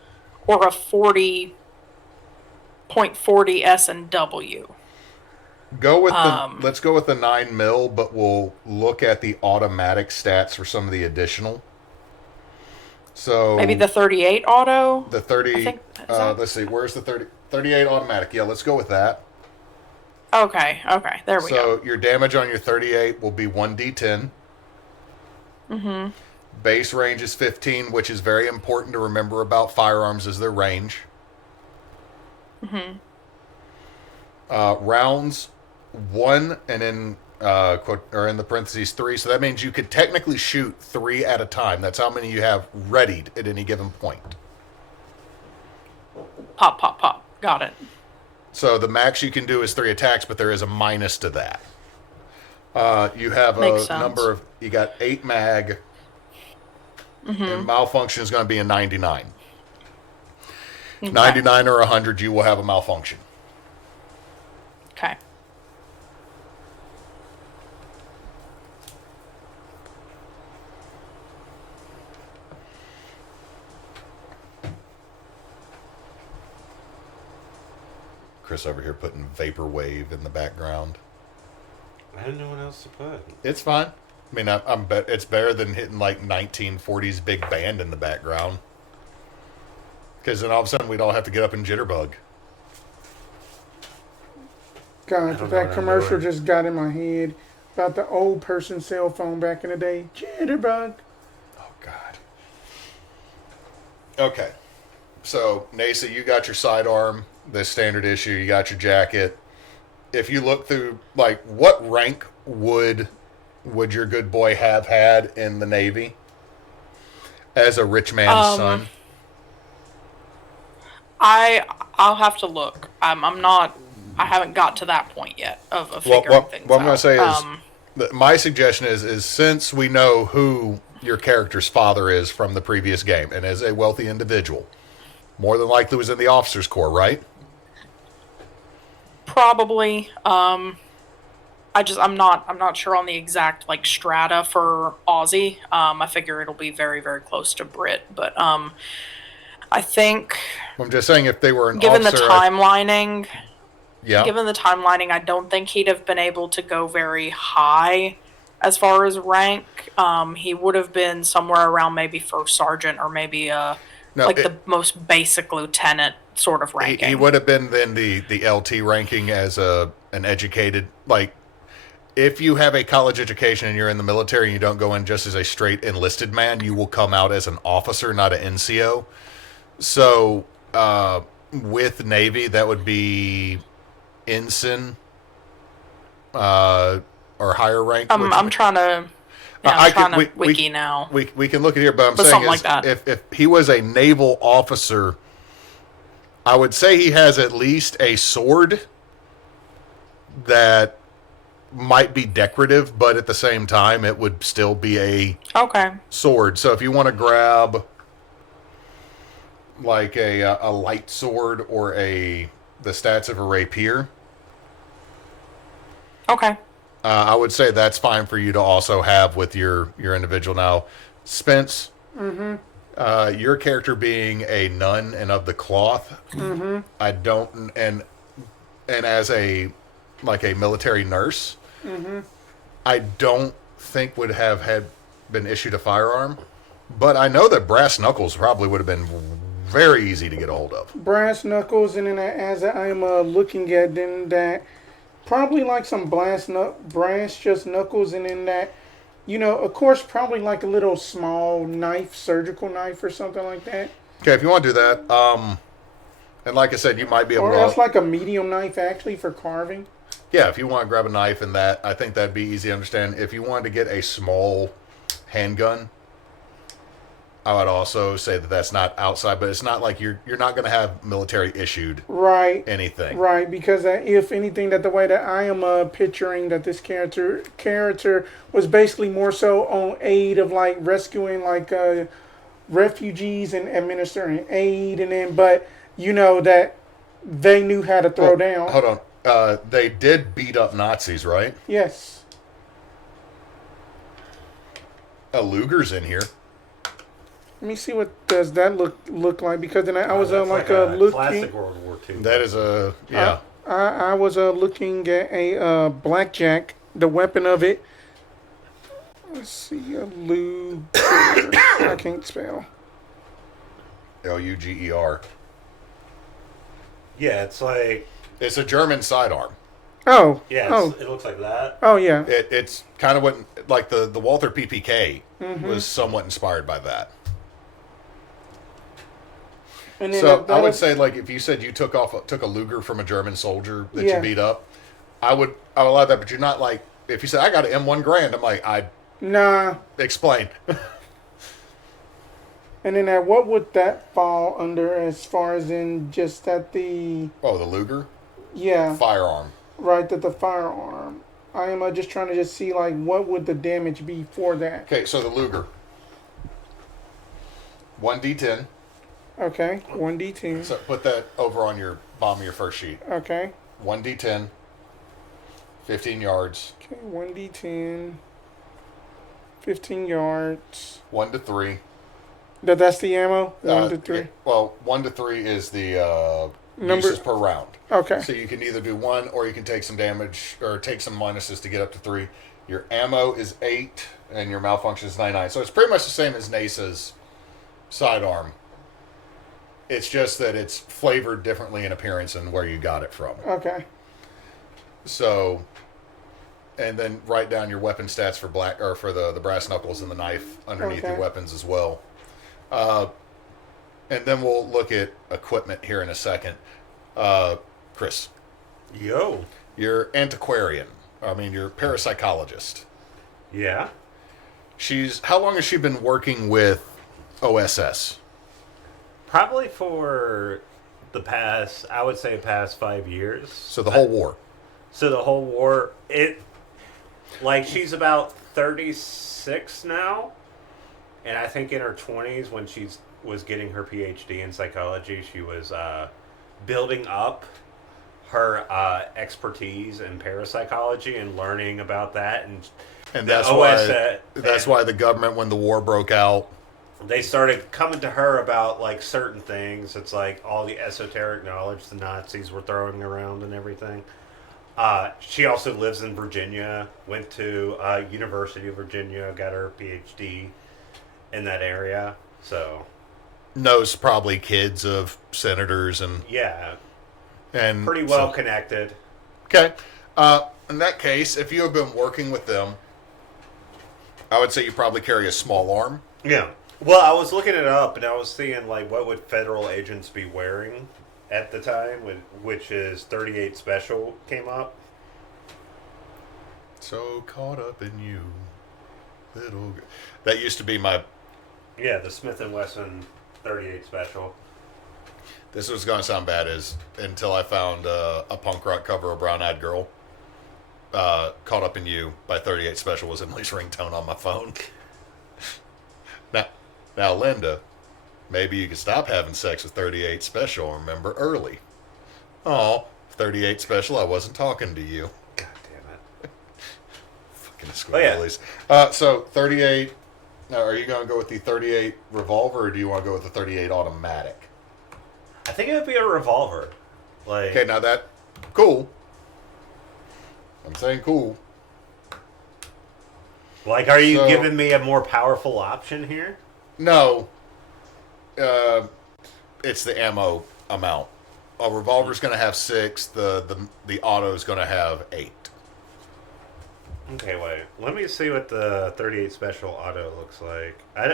or a 40.40 S&W. Go with let's go with the 9 mil, but we'll look at the automatic stats for some of the additional. So Maybe the 38 auto. the 30 I think, is that- let's see, where's the 38 automatic? Yeah, let's go with that. Okay, there we go. So your damage on your 38 will be 1d10. Mm-hmm. Base range is 15, which is very important to remember about firearms, is their range. Mm-hmm. Rounds 1 and then quote, or in the parentheses 3, so that means you could technically shoot 3 at a time. That's how many you have readied at any given point. Pop, pop, pop. Got it. So the max you can do is 3 attacks, but there is a minus to that. You have Makes a sense. number of, you got 8 mag, and malfunction is going to be a 99. Okay. 99 or 100, you will have a malfunction. Okay. Chris over here putting Vaporwave in the background. I didn't know what else to put. It's fine. I mean, I'm bet it's better than hitting like 1940s big band in the background. Because then all of a sudden we'd all have to get up and jitterbug. God, don't know that what I'm commercial doing. just got in my head about the old person's cell phone back in the day. Jitterbug. Oh, God. Okay. So, Neysa, you got your sidearm, the standard issue. You got your jacket. If you look through, like, what rank would your good boy have had in the Navy as a rich man's son? I'll have to look. I'm not. I haven't got to that point yet of Well, figuring what, things what I'm going out. to say is, that my suggestion is since we know who your character's father is from the previous game and is a wealthy individual, more than likely was in the officers' corps, right? Probably. I'm not sure on the exact like strata for Aussie. I figure it'll be very, very close to Brit, but I think I'm just saying if they were an given the officer, timelining, yeah, I don't think he'd have been able to go very high as far as rank. He would have been somewhere around maybe first sergeant or maybe the most basic lieutenant sort of ranking. he would have been then the LT ranking as an educated, like, if you have a college education and you're in the military and you don't go in just as a straight enlisted man, you will come out as an officer, not an NCO. So with Navy, that would be ensign or higher rank. I'm trying to. Yeah, I'm trying to wiki now. We can look at here, but I'm saying something is, like that. if he was a naval officer, I would say he has at least a sword that might be decorative, but at the same time, it would still be a Okay. sword. So if you want to grab like a light sword or the stats of a rapier. Okay. I would say that's fine for you to also have with your individual. Now, Spence, your character being a nun and of the cloth, I don't, and as a military nurse, I don't think would have been issued a firearm. But I know that brass knuckles probably would have been very easy to get a hold of. Brass knuckles, and then as I'm looking at them, that probably like some brass just knuckles, and then that, of course, probably like a little small knife, surgical knife or something like that. Okay, if you want to do that, and like I said, you might be able Or to. else like a medium knife actually for carving. Yeah, if you want to grab a knife and that, I think that'd be easy to understand. If you wanted to get a small handgun, I would also say that that's not outside, but it's not like you're not going to have military issued Right. anything. Right, because if anything, that the way that I am picturing that this character was basically more so on aid of like rescuing like refugees and administering aid, and then but that they knew how to throw down. Hold on. They did beat up Nazis, right? Yes. A Luger's in here. Let me see what does that look like, because then I was That's like a looking. classic World War II. That is a yeah. I was looking at a blackjack, the weapon of it. Let's see, a Luger. I can't spell. Luger. Yeah, it's like It's a German sidearm. Oh. yeah, Oh. it looks like that. Oh yeah. It's kind of what like the Walther PPK Mm-hmm. was somewhat inspired by that. And then So I would was- say, like, if you said you took a Luger from a German soldier that Yeah. you beat up, I would allow that. But you're not like, if you said I got an M1 Grand, I'm like, I Nah. explain. And then what would that fall under as far as in just that the Oh, the Luger yeah firearm. right, that the firearm. I am just trying to just see like what would the damage be for that. Okay, so the Luger, 1d10. Okay, 1d10. So put that over on your bottom of your first sheet. Okay, 1d10, 15 yards, okay, 1d10, 15 yards. 1 to 3. That's the ammo. 1 to 3. Well, 1 to 3 is the Number- uses per round. Okay. So you can either do 1 or you can take some damage or take some minuses to get up to 3. Your ammo is 8 and your malfunction is 99. So it's pretty much the same as Neysa's sidearm. It's just that it's flavored differently in appearance and where you got it from. Okay. So, and then write down your weapon stats for the brass knuckles and the knife underneath Okay. your weapons as well. And then we'll look at equipment here in a second. Chris, Yo. you're antiquarian. You're parapsychologist. Yeah. How long has she been working with OSS? Probably for the past 5 years. So the whole war. So the whole war, she's about 36 now, and I think in her 20s when she was getting her PhD in psychology, she was building up her expertise in parapsychology and learning about that, And the that's why the government, when the war broke out, they started coming to her about like certain things. It's like all the esoteric knowledge the Nazis were throwing around and everything. She also lives in Virginia, went to University of Virginia, got her PhD in that area. So knows probably kids of senators and yeah, pretty so- well connected. Okay. In that case, if you have been working with them, I would say you probably carry a small arm. Yeah. Well, I was looking it up and I was seeing like what would federal agents be wearing at the time, which is 38 Special came up. So caught up in you, little. That used to be my. Yeah, the Smith & Wesson 38 Special. This was going to sound bad until I found a punk rock cover of Brown Eyed Girl. Caught Up in You by 38 Special was Emily's ringtone on my phone. Now, Linda, maybe you could stop having sex with 38 Special and remember early. Oh, 38 Special, I wasn't talking to you. God damn Oh, yeah. Squidbillies. So 38. Now, are you going to go with the 38 revolver, or do you want to go with the 38 automatic? I think it would be a revolver. Like, Okay, now that cool. I'm saying cool. like, are you So- giving me a more powerful option here? No. It's the ammo amount. A revolver's going to have 6. The auto's going to have 8. Okay, wait. Let me see what the 38 special auto looks like. I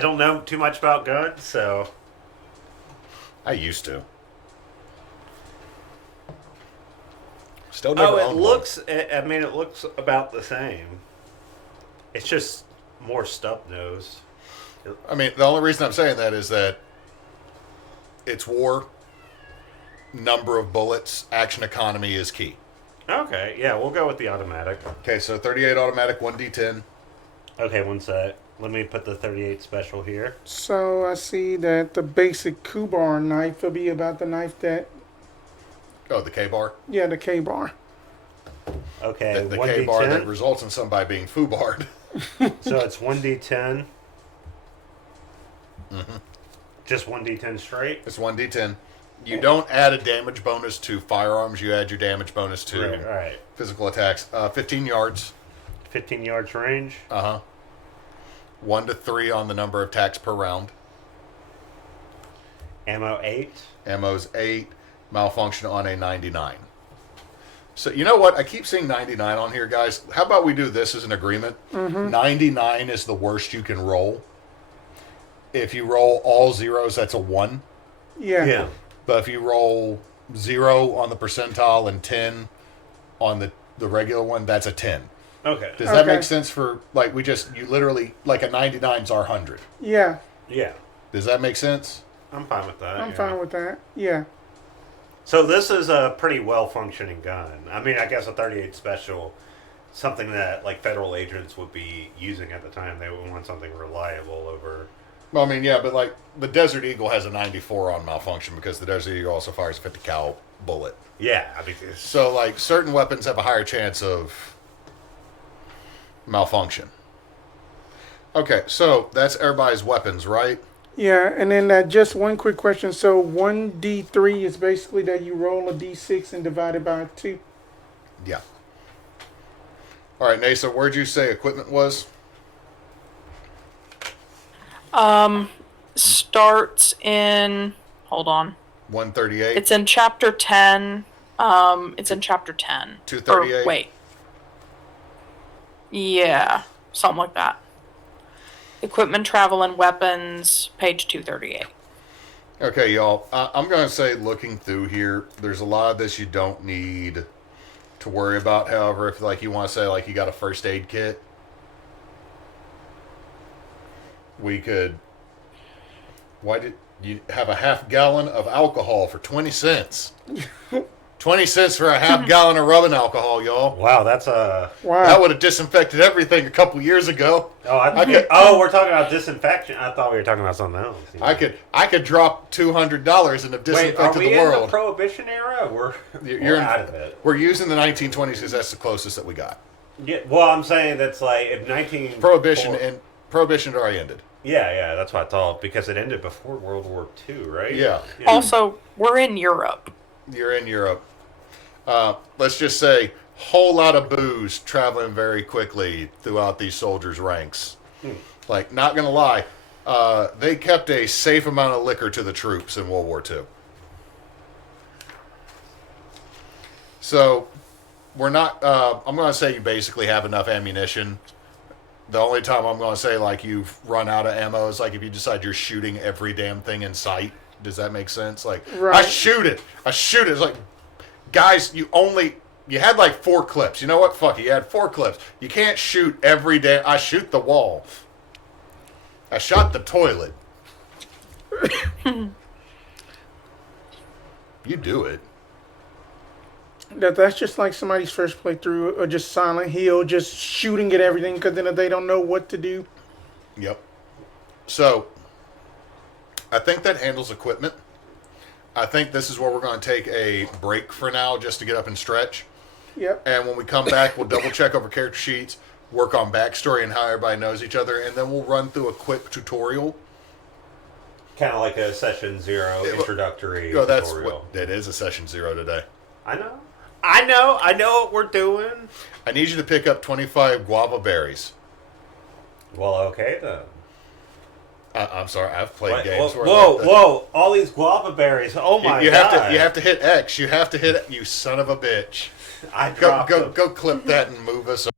don't know too much about guns, so I used to. Still never oh, it owned one. looks. I mean, it looks about the same. It's just more stub nose. I mean, the only reason I'm saying that is that it's war. Number of bullets, action economy is key. Okay, yeah, we'll go with the automatic. Okay, so 38 automatic, 1d10. Okay, one sec. Let me put the 38 special here. So I see that the basic Kubar knife will be about the knife that, Oh, the K-bar. yeah, the K-bar. Okay, The K-bar that 1d10. results in somebody being foobarred. So it's 1d10. Just 1d10 straight. It's 1d10. You don't add a damage bonus to firearms. You add your damage bonus to Right, right. physical attacks. 15 yards. 15 yards range. 1 to 3 on the number of attacks per round. Ammo 8. Ammo's 8. Malfunction on a 99. So, you know what? I keep seeing 99 on here, guys. How about we do this as an agreement? 99 is the worst you can roll. If you roll all zeros, that's a 1. Yeah. But if you roll 0 on the percentile and 10 on the regular one, that's a 10. Okay. Does that Okay. make sense for, like, you literally, like a 99's our 100. Yeah. Yeah. Does that make sense? I'm fine with that. I'm yeah. fine with that. Yeah. So this is a pretty well-functioning gun. I mean, I guess a 38 special, something that like federal agents would be using at the time. They would want something reliable over. Well, I mean, yeah, but like the Desert Eagle has a 94 on malfunction because the Desert Eagle also fires a 50 cal bullet. Yeah, I mean, So like certain weapons have a higher chance of malfunction. Okay, so that's everybody's weapons, right? Yeah, and then just one quick question. So 1d3 is basically that you roll a d6 and divide it by 2. Yeah. All right, Neysa, where'd you say equipment was? Starts in, hold on. 138. It's in chapter 10. It's in chapter 10. 238? Or, wait. Yeah, something like that. Equipment, travel, and weapons, page 238. Okay, y'all. I'm going to say looking through here, there's a lot of this you don't need to worry about. However, if like you want to say like you got a first aid kit, we could... Why did you have a half gallon of alcohol for 20 cents? 20 cents for a half gallon of rubbing alcohol, y'all. wow, that's a. Wow. That would have disinfected everything a couple years ago. Oh, we're talking about disinfection. I thought we were talking about something else. I could drop $200 and have Wait, are disinfected we the in the world. Prohibition era? We're You're out of it. We're using the 1920s because that's the closest that we got. Yeah, well, I'm saying that's like if 19 Prohibition had already ended. Yeah, that's what I thought because it ended before World War II, right? Yeah. Also, we're in Europe. You're in Europe. Let's just say, whole lot of booze traveling very quickly throughout these soldiers' ranks. Like, not gonna lie, they kept a safe amount of liquor to the troops in World War II. So, we're not. I'm gonna say you basically have enough ammunition. The only time I'm gonna say like you've run out of ammo is like if you decide you're shooting every damn thing in sight. Does that make sense? Like, Right. I shoot it. It's like, guys, you had like 4 clips. You know what? Fuck it. You had 4 clips. You can't shoot every day. I shoot the wall. I shot the toilet. You do it. That's just like somebody's first playthrough or just Silent Hill, just shooting at everything because then they don't know what to do. Yep. So, I think that handles equipment. I think this is where we're going to take a break for now just to get up and stretch. Yep. And when we come back, we'll double check over character sheets, work on backstory and how everybody knows each other, and then we'll run through a quick tutorial. Kind of like a session 0 introductory Oh, that's tutorial. what it is. A session 0 today. I know what we're doing. I need you to pick up 25 guava berries. Well, okay then. I'm sorry, I've played Wait, games where whoa! All these guava berries. Oh my you god! You have to hit X. You have to hit it. You son of a bitch. I Go dropped go them. go! Clip that and move us